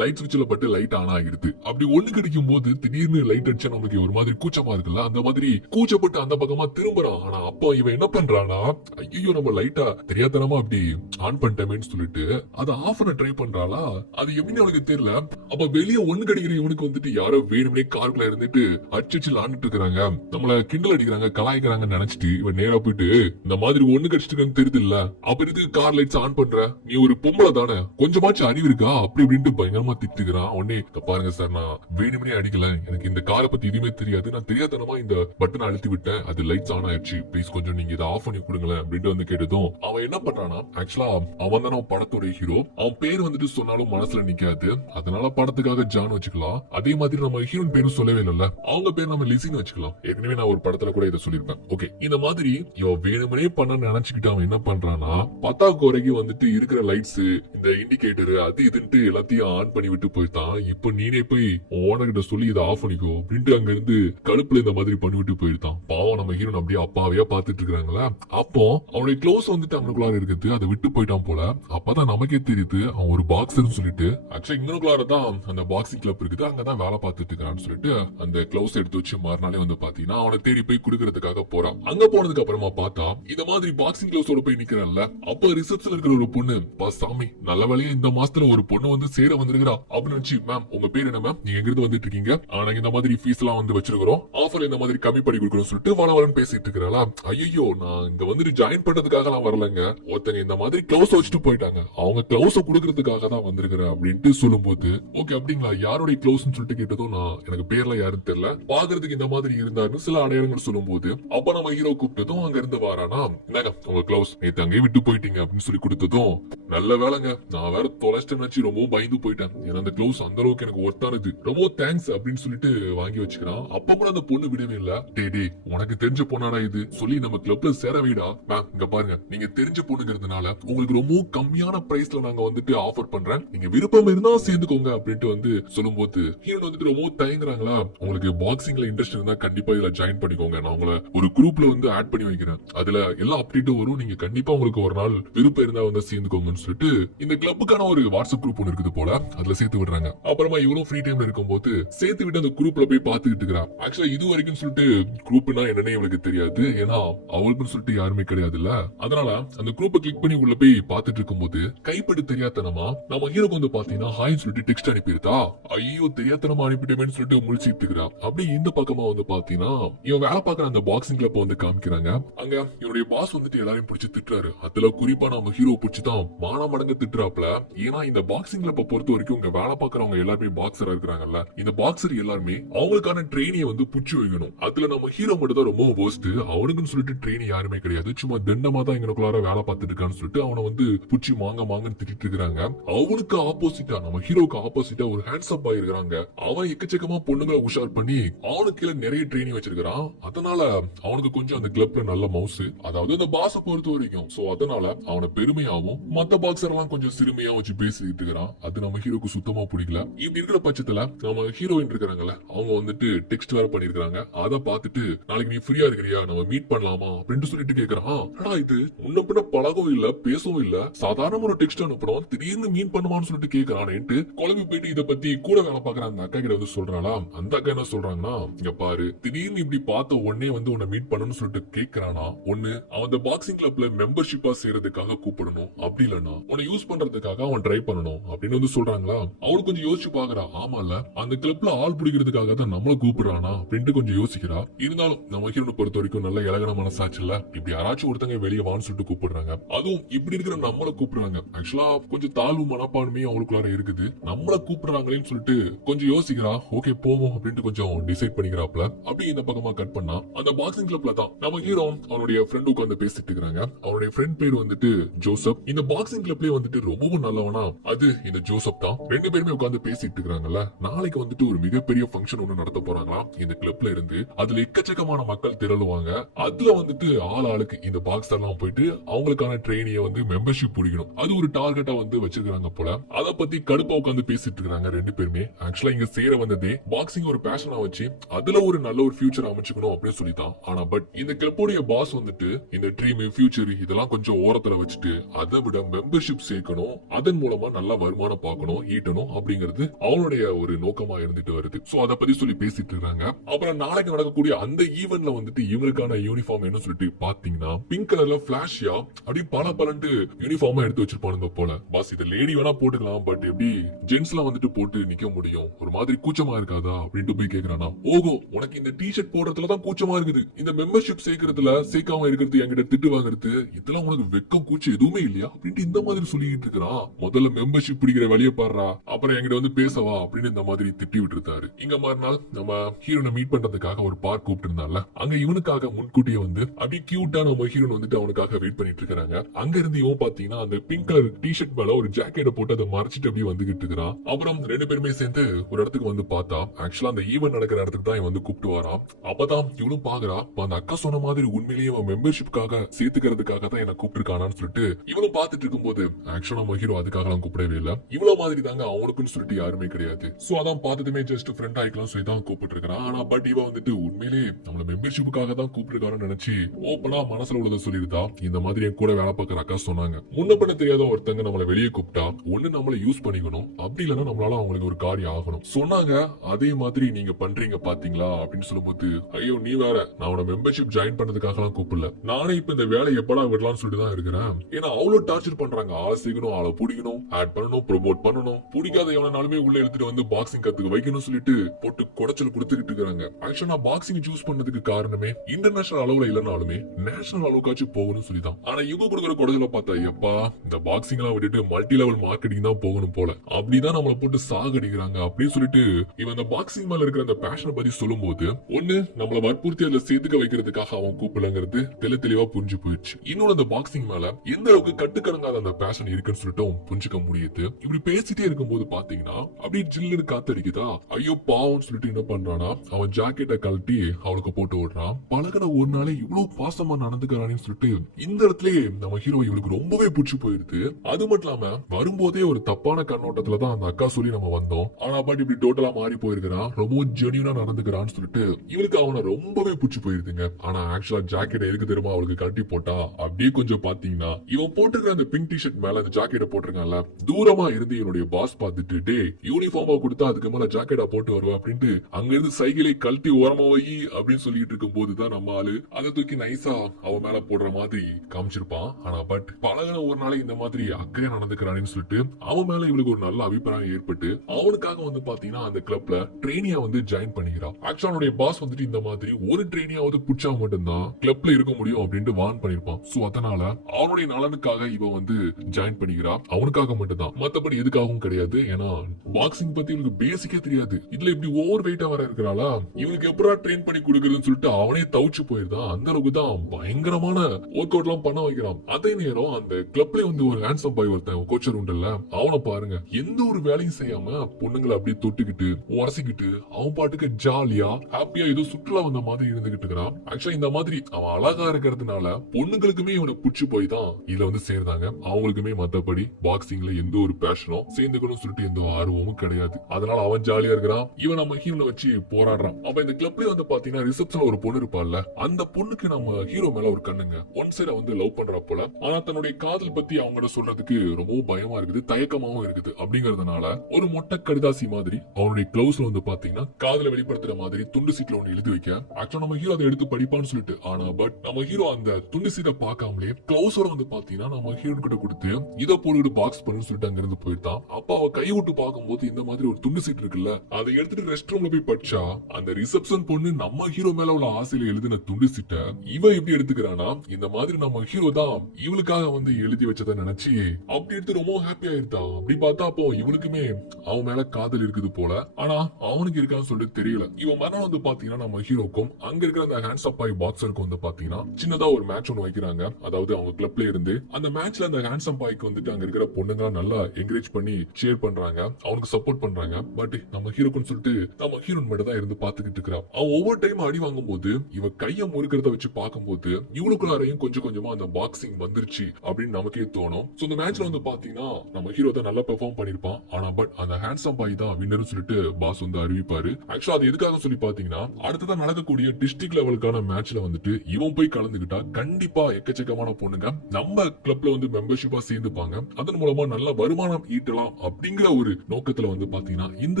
லைட் சுவிட்ச்ல பட்டு லைட் ஆன் ஆகிடுது. அப்படி ஒண்ணு கிடைக்கும் போது திடீர்னு லைட் அடிச்சா நமக்கு ஒரு மாதிரி கூச்சமா இருக்குல்ல, அந்த மாதிரி கூச்சப்பட்டு அந்த பக்கமா திரும்புறான். ஆனா அப்போ இவன் என்ன பண்றானா, ஐயோ நம்ம லைட்டா தெரியாதனமா அப்படி ஆன் பண்ணிட்டேன்னு சொல்லிட்டு அதை ஆஃப் பண்ண ட்ரை பண்றாளா. அது எப்படின்னு அவனுக்கு தெரியல. அப்ப வெளியே ஒண்ணு கிடைக்கிற இவனுக்கு வந்துட்டு யாரோ வேணும்னே காருக்குள்ள இருந்துட்டு அடிச்சு ஆண்டுட்டு இருக்கிறாங்க, நம்மள கிண்டல் அடிக்கிறாங்க கலாய்க்கிறாங்கன்னு நினைச்சிட்டு இவன் நேரா போயிட்டு இந்த மாதிரி ஒண்ணு கடிச்சிட்டு தெரியுது இல்ல, அப்ப இதுக்கு கார் லைட்ஸ் ஆன் பண்ற, நீ ஒரு பொம்பளை தானே, கொஞ்சமாச்சும் அறிவு இருக்கா அப்படி இப்படின்ட்டு பயங்கரமா திட்டுக்கிறான். உடனே பாருங்க சார் நான் வேணும்னே அடிக்கல, எனக்கு இந்த காரை பத்தி எதுவுமே தெரியாது, நான் தெரியாதனமா இந்த பட்டனை அழுத்தி விட்டேன், அது லைட்ஸ் ஆன் ஆயிடுச்சு, ப்ளீஸ் கொஞ்சம் நீங்க இதை ஆஃப் பண்ணி கொடுங்களேன் அப்படின்ட்டு வந்து கேட்டதும் அவன் என்ன பண்றானா, ஆக்சுவலா அவன் தானே படத்தோட ஹீரோ, அவன் பேர் வந்துட்டு சொன்னாலும் மனசுல நிக்காது, அதனால படத்துக்காக ஜான் வச்சுக்கலாம். அதே மாதிரி நம்ம ஹீரோன் பேரும் சொல்லவே இல்ல, அவங்க பேர் நம்ம லிசின்னு வச்சுக்கலாம். ஏற்கனவே நான் ஒரு படத்துல கூட இதை சொல்லிருப்பேன். ஓகே இந்த மாதிரி இவன் வேணுமனே பண்ண நினைச்சுக்கிட்டு அவன் என்ன பண்றானா பத்தாக்குறைக்கு வந்துட்டு இருக்கிற லைட்ஸ் இந்த இண்டிகேட்டர் அது இதுன்ட்டு எல்லாத்தையும் ஆன் பண்ணி விட்டு போயிட்டான். இப்ப நீனே போய் ஓனர் கிட்ட சொல்லி இதை ஆஃப் பண்ணிக்கோ அப்படின்ட்டு அங்க இருந்து கழுப்புல இந்த மாதிரி பண்ணிவிட்டு போயிருந்தான். பாவம் நம்ம ஹீரோன் அப்படியே அப்பாவையா பாத்துட்டு இருக்காங்களா. அப்போ அவனுடைய க்ளோஸ் வந்துட்டு அவனுக்குள்ளார இருக்குது, அதை விட்டு போயிட்டான் போல. அப்பதான் நமக்கே தெரியுது அவன் ஒரு பாக்ஸர்னு சொல்லிட்டு. ஆக்சுவலா இன்னொருக்குள்ளார தான் அந்த பாக்ஸிங் கிளப் இருக்குது, அங்கதான் வேலை பார்த்துட்டு இருக்கான்னு சொல்லிட்டு அந்த க்ளவுஸ் எடுத்து வச்சு மறுநாளே வந்து பாத்தீங்கன்னா அவனை தேடி போய் குடுக்கறதுக்காக போறான். அங்க போனதுக்கு அப்புறமா பார்த்தா இந்த மாதிரி பாக்ஸிங் கிளவுஸோட போய் நிக்கிறான்ல, அப்ப ரிசப்ஷன்ல இருக்கிற ஒரு பொண்ணு பா சாமி நல்ல வேலையா இந்த மாசத்துல ஒரு பொண்ணு வந்து சேர வந்திருக்கிறா அப்படின்னு நினைச்சு, மேம் உங்க பேர் என்ன மேம், நீங்க எங்க இருந்து வந்துட்டு இருக்கீங்க, ஆனா இந்த மாதிரி ஃபீஸ் எல்லாம் வந்து வச்சிருக்கிறோம், ஆஃபர் இந்த மாதிரி கம்மி பண்ணி கொடுக்கணும் சொல்லிட்டு வளவலன்னு பேசிட்டு இருக்கிறாளா. ஐயோ நான் இங்க வந்துட்டு ஜாயின் பண்றதுக்காக நான் வரலங்க, ஒருத்தங்க இந்த மாதிரி கிளவுஸ் வச்சுட்டு போயிட்டாங்க, அவங்க கிளவுஸ் குடுக்கறதுக்காக தான் வந்திருக்கிறேன் அப்படின்ட்டு சொல்லும் போது ஓகே அப்படிங்களா யாருடைய கிளவுஸ் சொல்லிட்டு கேட்டதும் நான் எனக்கு பேர்ல யாருன்னு தெரியல, பாக்குறதுக்கு இந்த மாதிரி இருந்தாருன்னு சில அடையாளங்கள் சொல்லும் போது அப்ப நம்ம ஹீரோ கூப்பிட்டதும் அங்க இருந்து வாரானா, என்னங்க உங்க கிளவுஸ் நேத்து அங்கே விட்டு போயிட்டீங்க அப்படின்னு சொல்லி கொடுத்ததும் நல்ல வேலைங்க நான் வேற தொலைச்சிட்டேன்னு நினைச்சு ரொம்ப பயந்து போயிட்டேன், ஏன்னா அந்த கிளவுஸ் அந்த அளவுக்கு எனக்கு ஒர்த்தானது, ரொம்ப தேங்க்ஸ் அப்படின்னு சொல்லிட்டு வாங்கி வச்சுக்கிறான். அப்ப கூட அந்த பொண்ணு விடவே இல்ல, டே உனக்கு தெரிஞ்ச பொண்ணாடா இது சொல்லி நம்ம கிளப்ல சேர வைடா, மேம் இங்க பாருங்க நீங்க தெரிஞ்ச பொண்ணுங்கிறதுனால உங்களுக்கு ரொம்ப கம்மியான பிரைஸ்ல நாங்க வந்துட்டு ஆஃபர் பண்றேன், நீங்க விருப்பம் இருந்தா சேர்ந்துக்கோங்க அப்படின்ட்டு வந்து சொல்லும் போது ஹீரோ வந்துட்டு ரொம்ப தயங்குறாங்களா, உங்களுக்கு பாக்ஸிங்ல இன்ட்ரெஸ்ட் இருந்தா கண்டிப்பா இதுல ஜாயின் பண்ணிக்கோங்க, நான் உங்களை ஒரு குரூப்ல வந்து ஆட் பண்ணி வைக்கிறேன், அதுல எல்லா அப்டேட்டும் வரும், நீங்க கண்டிப்பா உங்களுக்கு ஒரு நாள் விருப்பம் இருந்தா வந்து சேர்ந்துக்கோங்கன்னு சொல்லிட்டு இந்த கிளப்புக்கான இதுக்கான ஒரு வாட்ஸ்அப் குரூப் ஒன்று இருக்குது போல, அதுல சேர்த்து விடுறாங்க. அப்புறமா இவளும் ஃப்ரீ டைம்ல இருக்கும்போது சேர்த்து விட்டு அந்த குரூப்ல போய் பாத்துக்கிட்டு இருக்கா. ஆக்சுவலா இது வரைக்கும் சொல்லிட்டு குரூப்னா என்னன்னே இவளுக்கு தெரியாது, ஏன்னா அவளுக்குன்னு சொல்லிட்டு யாருமே கிடையாதுல்ல. அதனால அந்த குரூப்பை கிளிக் பண்ணி உள்ள போய் பாத்துட்டு இருக்கும்போது கைப்பட்டு தெரியாதனமா நம்ம ஹீரோக்கு வந்து பாத்தீங்கன்னா ஹாய்னு சொல்லிட்டு டெக்ஸ்ட் அனுப்பியிருந்தா. ஐயோ தெரியாதனமா அனுப்பிட்டேன்னு சொல்லிட்டு முழிச்சிட்டு இருக்கிறா. அப்படியே இந்த பக்கமா வந்து பாத்தீங்கன்னா இவன் வேலை பார்க்கற அந்த பாக்ஸிங் கிளப் வந்து காமிக்கிறாங்க. அங்க இவருடைய பாஸ் வந்துட்டு எல்லாரையும் பிடிச்சி திட்டுறாரு. அதுல குறிப்பா நம்ம ஹீரோ பிடிச்சிதான் மான மடங்கு திட்டுறாப்ல. ஏன்னா இந்த பாக்ஸிங் கிளப்பை பொறுத்த வரைக்கும் இங்க வேலை பார்க்கறவங்க எல்லாருமே பாக்ஸரா இருக்கிறாங்கல்ல, இந்த பாக்ஸர் எல்லாருமே அவங்களுக்கான ட்ரெயினியை வந்து புடிச்சு வைக்கணும். அதுல நம்ம ஹீரோ மட்டும் தான் ரொம்ப வேர்ஸ்ட். அவனுக்குன்னு சொல்லிட்டு ட்ரெயினி யாருமே கிடையாது, சும்மா தண்டமா தான் எங்களுக்குள்ளார வேலை பார்த்துட்டு இருக்கான்னு சொல்லிட்டு அவனை வந்து புடிச்சு மாங்கன்னு திட்டிட்டு இருக்காங்க. அவனுக்கு ஆப்போசிட்டா நம்ம ஹீரோக்கு ஆப்போசிட்டா ஒரு ஹேண்ட்ஸப் பாய் இருக்கிறாங்க. அவன் எக்கச்சக்கமா பொண்ணுங்களை உஷார் பண்ணி அவனுக்கு கீழே நிறைய ட்ரெயினி வச்சிருக்கான். அதனால அவனுக்கு கொஞ்சம் அந்த கிளப்ல நல்ல மவுஸ், அதாவது அந்த பாஸ பொறுத்த வரைக்கும். சோ அதனால அவனை பெருமையாவும் மத்த பாக்ஸர் எல்லாம் கொஞ்சம் சிறுமையா வச்சு பேசிட்டு இருக்கிறான். அது நம்ம ஹீரோக்கு சுத்தமா பிடிக்கல. இப்படி இருக்கிற பட்சத்துல நம்ம ஹீரோயின் இருக்கிறாங்கல்ல, அவங்க வந்துட்டு டெக்ஸ்ட் வேற பண்ணிருக்காங்க. அதை பார்த்துட்டு நாளைக்கு நீ ஃப்ரீயா இருக்கிறியா, நம்ம மீட் பண்ணலாமா அப்படின்னு சொல்லிட்டு கேக்குறான். ஆனா இது முன்ன பின்ன பழகவும் இல்ல பேசவும் இல்ல, சாதாரண ஒரு டெக்ஸ்ட் அனுப்புறோம், திடீர்னு மீட் பண்ணுவான்னு சொல்லிட்டு கேக்குறான்ட்டு குழம்பி போயிட்டு இதை பத்தி கூட வேலை பாக்குற அந்த அக்கா கிட்ட வந்து சொல்றாளா. அந்த அக்கா என்ன சொல்றாங்கன்னா, இங்க பாரு திடீர்னு இப்படி பார்த்த உடனே வந்து உன்னை மீட் பண்ணணும்னு சொல்லிட்டு கேக்குறானா, ஒண்ணு அவன் அந்த பாக்ஸிங் கிளப்ல மெம்பர்ஷிப்பா சேர்றதுக்காக கூப்பிடணும், அப்படி இல்லன்னா உன்னை யூஸ் பண்றதுக்காக அவன் ட்ரை பண்ணணும் அப்படின்னு வந்து சொல்றாங்களா. அவளுக்கு கொஞ்சம் யோசிச்சு பாக்குறா. ஆமால அந்த கிளப்ல ஆள் பிடிக்கிறதுக்காக தான் நம்மள கூப்பிடுறானா அப்படின்ட்டு கொஞ்சம் யோசிக்கிறா. இருந்தாலும் நம்ம ஹீரோனை பொறுத்த வரைக்கும் நல்ல இலகன மனசாச்சு இல்ல, இப்படி யாராச்சும் ஒருத்தங்க வெளியே வான்னு சொல்லிட்டு கூப்பிடுறாங்க, அதுவும் இப்படி இருக்கிற நம்மள கூப்பிடுறாங்க. ஆக்சுவலா கொஞ்சம் தாழ்வு மனப்பான்மையும் அவளுக்குள்ளார இருக்குது. நம்மள கூப்பிடுறாங்களேன்னு சொல்லிட்டு கொஞ்சம் யோசிக்கிறா. ஓகே போவோம் அப்படின்ட்டு கொஞ்சம் டிசைட் பண்ணிக்கிறாப்ல. அப்படி இந்த பக்கமா கட் பண்ணா அந்த பாக்ஸிங் கிளப்ல தான் நம்ம ஹீரோ அவனுடைய ஃப்ரெண்ட் உட்கார்ந்து பேசிட்டு இருக்காங்க. அவனுடைய ஃப்ரெண்ட் பேர் வந்துட்டு ஜோசப். இந்த பாக்ஸிங் கிளப்லயே வந்துட்டு ரொம்பவும் நல்லவனா அது இந்த ஜோசப் தான். ரெண்டு பேருமே உட்கார்ந்து பேசிட்டு இருக்காங்கல்ல, நாளைக்கு வந்துட்டு ஒரு மிகப்பெரிய ஃபங்க்ஷன் ஒண்ணு நடத்த போறாங்களா இந்த கிளப்ல இருந்து. அதுல எக்கச்சக்கமான மக்கள் திரளுவாங்க. அதுல வந்துட்டு ஆளுக்கு இந்த பாக்ஸர் எல்லாம் போயிட்டு அவங்களுக்கான ட்ரெயினியை வந்து மெம்பர்ஷிப் பிடிக்கணும், அது ஒரு டார்கெட்டா வந்து வச்சிருக்காங்க போல. அத பத்தி கடுப்பா உட்கார்ந்து பேசிட்டு இருக்காங்க ரெண்டு பேருமே. ஆக்சுவலா இங்க சேர வந்ததே பாக்ஸிங் ஒரு பேஷனா வச்சு அதுல ஒரு நல்ல ஒரு ஃபியூச்சர் அமைச்சுக்கணும் அப்படின்னு சொல்லித்தான். ஆனா பட் இந்த கிளப்போடைய பாஸ் வந்துட்டு இந்த ட்ரீம் ஃபியூச்சர் இதெல்லாம் கொஞ்சம் ஓரத்துல வச்சுட்டு அதை விட மெம்பர்ஷிப் சேர்க்கணும், அதன் மூலமா நல்லா வருமானம் பார்க்கணும், ஈட்டணும் அப்படிங்கிறது அவனுடைய ஒரு நோக்கமா இருந்துட்டு வருது. சோ அத பத்தி சொல்லி பேசிட்டு இருக்காங்க. அப்புறம் நாளைக்கு நடக்கக்கூடிய அந்த ஈவென்ட்ல வந்துட்டு இவங்களுக்கான யூனிஃபார்ம் என்ன சொல்லிட்டு பாத்தீங்கன்னா பிங்க் கலர்ல பிளாஷியா அப்படி பலன்ட்டு யூனிஃபார்மா எடுத்து வச்சிருப்பானுங்க போல. பாஸ் இத லேடி வேணா போட்டுக்கலாம், பட் எப்படி ஜென்ஸ் எல்லாம் வந்துட்டு போட்டு நிக்க முடியும், ஒரு மாதிரி கூச்சமா இருக்காதா அப்படின்ட்டு போய் கேக்குறானா. ஓகோ உனக்கு இந்த டிஷர்ட் போடுறதுலதான் கூச்சமா இருக்குது, இந்த மெம்பர்ஷிப் சேர்க்கறதுல சேர்க்காம இருக்கிறது என்கிட்ட திட்டு வாங்குறது இதெல்லாம் உனக்கு வெக்கம் கூச்சு எதுவுமே இல்லையா அப்படின்ட்டு இந்த மாதிரி சொல்லிட்டு இருக்கிறான். முதல்ல மெம்பர்ஷிப் பிடிக்கிற வழியை பாடுறா, அப்புறம் என்கிட்ட வந்து பேசவா அப்படின்னு இந்த மாதிரி திட்டி விட்டு இருந்தாரு. இங்க மறுநாள் நம்ம ஹீரோனை மீட் பண்றதுக்காக ஒரு பார்க் கூப்பிட்டு இருந்தால, அங்க இவனுக்காக முன்கூட்டியே வந்து அப்படி கியூட்டா நம்ம ஹீரோன் வந்துட்டு அவனுக்காக வெயிட் பண்ணிட்டு இருக்காங்க. அங்க இருந்து இவன் பாத்தீங்கன்னா அந்த பிங்க் கலர் டிஷர்ட் மேல ஒரு ஜாக்கெட்டை போட்டு அதை மறைச்சிட்டு அப்படியே வந்துகிட்டு இருக்கிறான். அப்புறம் ரெண்டு பேருமே சேர்ந்து ஒரு இடத்துக்கு வந்து பார்த்தா ஆக்சுவலா அந்த ஈவென்ட் நடக்கிற இடத்துக்கு தான் இவன் வந்து கூப்பிட்டு வரான். அப்பதான் இவனும் பாக்குறா, அந்த அக்கா சொன்ன மாதிரி உண்மையிலேயே அவன் மெம்பர்ஷிப்காக சேர்த்துக்கிறதுக்காக தான் என்ன கூப்பிட்டுருக்கானான்னு சொல்லிட்டு இவனும் பாத்துட்டு இருக்கும்போது ஆக்சுவலா நம்ம ஹீரோ அதுக்காக எல்லாம் கூப்பிடவே இல்ல, இவ்வளவு மாதிரி தாங்க அவனுக்குன்னு சொல்லிட்டு யாருமே கிடையாது. சோ அதான் பார்த்ததுமே ஜஸ்ட் ஃப்ரெண்ட் ஆயிக்கலாம் சொல்லி தான் கூப்பிட்டு இருக்கான். ஆனா பட் இவ வந்துட்டு உண்மையிலே நம்மள மெம்பர்ஷிப்புக்காக தான் கூப்பிட்டுருக்கான்னு நினைச்சு ஓப்பனா மனசுல உள்ளதை சொல்லிருந்தா. இந்த மாதிரி என் கூட வேலை பார்க்கற அக்கா சொன்னாங்க, முன்ன பண்ண தெரியாத ஒருத்தங்க நம்மள வெளியே கூப்பிட்டா ஒண்ணு நம்மள யூஸ் பண்ணிக்கணும், அப்படி இல்லைன்னா நம்மளால அவங்களுக்கு ஒரு காரியம் ஆகணும் சொன்னாங்க. அதே மாதிரி நீங்க பண்றீங்க பாத்தீங்களா அப்படின்னு சொல்லும்போது, ஐயோ நீ வேற, நான் உன மெம்பர்ஷிப் ஜாயின் பண்ணதுக்காக எல்லாம் கூப்பிடல, நானே இப்ப இந்த வேலை எப்படா விடலாம்னு சொல்லிட்டு தான் இருக்கிறேன். ஏன்னா அவ்வளவு டார்ச்சர் பண்றாங்க, ஆளை சேர்க்கணும், ஆளை பிடிக்கணும், ஆட் பண்ணணும், ப்ரொமோட் பண்ணணும், பிடிக்காத எவனாலுமே உள்ள எடுத்துட்டு வந்து பாக்ஸிங் கத்துக்க வைக்கணும் சொல்லிட்டு போட்டு குடைச்சல் கொடுத்துக்கிட்டு இருக்காங்க. ஆக்சுவலா நான் பாக்ஸிங் சூஸ் பண்ணதுக்கு காரணமே இன்டர்நேஷனல் அளவுல இல்லனாலுமே நேஷனல் அளவுக்காச்சும் போகணும் சொல்லிதான். ஆனா இவங்க கொடுக்குற குடைச்சல பார்த்தா எப்பா இந்த பாக்ஸிங் எல்லாம் விட்டுட்டு மல்டி லெவல் மார்க்கெட்டிங் தான் போகணும் போல, அப்படிதான் நம்மள போட்டு சாகடிக்கிறாங்க அப்படின்னு சொல்லிட்டு இவன் அந்த பாக்ஸிங் மேல இருக்கிற அந்த பேஷனை பத்தி சொல்லும் போது ஒண்ணு நம்மள வற்புறுத்தி அதுல சேர்த்துக்க வைக்கிறதுக்காக அவன் கூப்பிடலங்கிறது தெளிவா புரிஞ்சு போயிடுச்சு. இன்னொன்னு அந்த பாக்ஸிங் மேல எந்த அளவுக்கு கட்டுக்கடங்காத அந்த பேஷன் இருக்குன்னு சொல்லிட்டு புரிஞ்சுக்க முடியுது. இப்படி பேசிட்டே இருக்கும்போது பாத்தீங்கன்னா அப்படியே ஜில்லுன்னு காத்தடிக்குதா. ஐயோ பாவம் சொல்லிட்டு என்ன பண்றானா அவன் ஜாக்கெட்டை கழட்டி அவளுக்கு போட்டு விடுறான். பழகின ஒரு நாளே இவ்வளவு பாசமா நடந்துக்கிறான்னு சொல்லிட்டு இந்த இடத்துலயே நம்ம ஹீரோ இவளுக்கு ரொம்பவே பிடிச்சு போயிருது. அது மட்டும் இல்லாம வரும்போதே ஒரு தப்பான கண்ணோட்டத்துல தான் அந்த அக்கா சொல்லி நம்ம வந்தோம், ஆனா பட் இப்படி டோட்டலா மாறி போயிருக்கிறான், ரொம்ப ஜெனியூனா நடந்துக்கிறான்னு சொல்லிட்டு இவளுக்கு அவனை ரொம்பவே பிடிச்சு போயிருதுங்க. ஆனா ஆக்சுவலா ஜாக்கெட் எதுக்கு தெரியுமா அவளுக்கு கட்டி போட்டா அப்படியே கொஞ்சம் பாத்தீங்கன்னா இவன் போட்டுக்கிற அந்த பிங்க் டிஷர்ட் மேல அந்த ஜாக்கெட்டை போட்டிருக்கான்ல, தூரமா இருந்து என்னுடைய பாஸ் பார்த்துட்டு டே யூனிஃபார்மா கொடுத்தா அதுக்கு மேல ஜாக்கெட்டா போட்டு வருவா அப்படின்ட்டு அங்க இருந்து சைக்கிளை கழட்டி ஓரமா வை அப்படின்னு சொல்லிட்டு இருக்கும் போதுதான் நம்ம ஆளு அதை தூக்கி நைஸா அவன் மேல போடுற மாதிரி காமிச்சிருப்பான். ஆனா பட் பழகின ஒரு நாளைக்கு இந்த மாதிரி அக்கறையா நடந்துக்கிறான்னு சொல்லிட்டு அவன் மேல இவளுக்கு ஒரு நல்ல அபிப்பிராயம் ஏற்பட்டு அவனுக்காக வந்து பாத்தீங்கன்னா அந்த கிளப்ல ட்ரெயினியா வந்து ஜாயின் பண்ணிக்கிறான். ஆக்சுவலா அவனுடைய பாஸ் வந்துட்டு இந்த மாதிரி ஒரு ட்ரெயினியாவது புடிச்சா மட்டும்தான் கிளப்ல இருக்க முடியும் அப்படின்ட்டு வார்ன் பண்ணிருப்பான். சோ அதனால அவனுடைய நலனுக்காக இவன் வந்து ஜாயின் பண்ணிக்கிறான், அவனுக்காக மட்டும்தான், மத்தபடி எதுக்காகவும் கிடையாது. ஏன்னா பாக்ஸிங் பத்தி இவனுக்கு பேசிக்கே தெரியாது. இதுல இப்படி ஓவர் வெயிட்டா வர இருக்கிறாளா, இவனுக்கு எப்படா ட்ரெயின் பண்ணி கொடுக்குறதுன்னு சொல்லிட்டு அவனே தவிச்சு போயிருந்தான். அந்த அளவுக்கு தான் பயங்கரமான ஒர்க் அவுட் எல்லாம் பண்ண வைக்கிறான். அதே நேரம் அந்த கிளப்ல வந்து ஒரு ஹேண்ட்ஸம் பாய் ஒருத்தன் கோச்சர் உண்டல்ல, அவனை பாருங்க எந்த ஒரு வேலையும் செய்யாம பொண்ணுங்களை அப்படியே தொட்டுக்கிட்டு உரசிக்கிட்டு அவன் பாட்டுக்கு ஜாலியா ஹாப்பியா ஏதோ சுற்றுலா வந்த மாதிரி இருந்துகிட்டு இருக்கிறான். ஆக்சுவலா இந்த மாதிரி அவன் அழகா இருக்கிறதுனால பொண்ணுங்களுக்குமே இவனை புடிச்சு போய் தான் இதுல வந்து சேர்ந்தாங்க. அவங்களுக்குமே மத்தபடி பாக்ஸிங்ல எந்த ஒரு பேஷனும் சேர்ந்துக்கணும் சொல்லிட்டு எந்த ஆர்வமும் கிடையாது. அதனால அவன் ஜாலியா இருக்கிறான், இவன் நம்ம ஹீரோல வச்சு போராடுறான். அப்ப இந்த கிளப்ல வந்து பாத்தீங்கன்னா ரிசப்ஷன்ல ஒரு பொண்ணு இருப்பாள்ல, அந்த பொண்ணுக்கு நம்ம ஹீரோ மேல ஒரு கண்ணுங்க, ஒன் சைட வந்து லவ் பண்றா போல. ஆனா தன்னுடைய காதல் பத்தி அவங்ககிட்ட சொல்றதுக்கு ரொம்பவும் பயமா இருக்குது, தயக்கமாவும் இருக்குது. அப்படிங்கறதுனால ஒரு மொட்டை கடிதாசி மாதிரி அவனுடைய கிளவுஸ்ல வந்து பாத்தீங்கன்னா காதல வெளிப்படுத்துற மாதிரி துண்டு சீட்ல ஒண்ணு எழுதி வைக்க. ஆக்சுவலா நம்ம ஹீரோ அதை எடுத்து படிப்பான்னு சொல்லிட்டு, ஆனா பட் நம்ம ஹீரோ அந்த துண்டு சீட்டை பார்க்காமலே கிளவுஸோட வந்து பாத்தீங்கன்னா நம்ம ஹீரோ கிட்ட கொடுத்து இதை போட்டு பாக்ஸ் பண்ணு சொல்லிட்டு அங்க இருந்து போயிட்டான். அப்ப அவ கை விட்டு பார்க்கும்போது இந்த மாதிரி ஒரு துண்டு சீட் இருக்குல்ல, அதை எடுத்துட்டு ரெஸ்ட் ரூம்ல போய் படிச்சா அந்த ரிசப்ஷன் பொண்ணு நம்ம ஹீரோ மேல உள்ள ஆசையில எழுதின துண்டு சீட்டை இவ எப்படி எடுத்துக்கிறானா, இந்த மாதிரி நம்ம ஹீரோ தான் இவளுக்காக வந்து எழுதி வச்சதை நினைச்சு அப்படி எடுத்து ரொம்ப ஹாப்பி ஆயிருந்தான். அப்படி பார்த்தா அப்போ இவனுக்குமே அவன் மேல காதல் இருக்குது போல, ஆனா அவனுக்கு இருக்கான்னு சொல்லிட்டு தெரியல. இவன் மரணம் வந்து பாத்தீங்கன்னா நம்ம ஹீரோக்கும் அங்க இருக்கிற அந்த ஹேண்ட்ஸ் அப் பாய் பாக்ஸருக்கும் வந்து பாத்தீங்கன்னா சின்னதா ஒரு மேட்ச் ஒன்னு வைக்கிறாங்க. அதாவது அவங்க கிளப்ல இருந்து அந்த மேட்ச்ல அந்த ஹேண்ட்ஸம் பாய்க்கு வந்துட்டு அங்க இருக்கிற பொண்ணுங்க நல்லா என்கரேஜ் பண்ணி ஷேர் பண்றாங்க, அவனுக்கு சப்போர்ட் பண்றாங்க. பட் நம்ம ஹீரோக்குன்னு சொல்லிட்டு நம்ம ஹீரோன் மட்டும் தான் இருந்து பாத்துக்கிட்டு இருக்கிறான். அவன் ஒவ்வொரு டைம் அடி வாங்கும் போது இவ கைய முறுக்கிறத வச்சு பார்க்கும்போது இவனுக்குள்ளாரையும் கொஞ்சம் கொஞ்சமா அந்த பாக்ஸிங் வந்துருச்சு அப்படின்னு நமக்கே தோணும். சோ இந்த மேட்ச்ல வந்து பாத்தீங்கன்னா நம்ம ஹீரோ தான் நல்லா பெர்ஃபார்ம் பண்ணிருப்பான். ஆனா பட் அந்த ஹேண்ட்ஸம் பாய் தான் வின்னர்னு சொல்லிட்டு பாஸ் வந்து அறிவிப்பாரு. ஆக்சுவலா அது எதுக்காக சொல்லி பாத்தீங்கன்னா அடுத்ததான் நடக்கக்கூடிய டிஸ்ட்ரிக்ட் லெவலுக்கான மேட்ச்ல வந்துட்டு இவன் போய் கலந்துகிட்டா கண்டிப்பா எக்கச்சக்கமான பொண்ணுங்க நம்ம கிளப்ல வந்து மெம்பர்ஷிப்பா சேர்ந்துப்பாங்க, அதன் மூலமா நல்ல வருமானம் ஈட்டலாம் அப்படிங்கிற ஒரு நோக்கத்துல வந்து பாத்தீங்கன்னா இந்த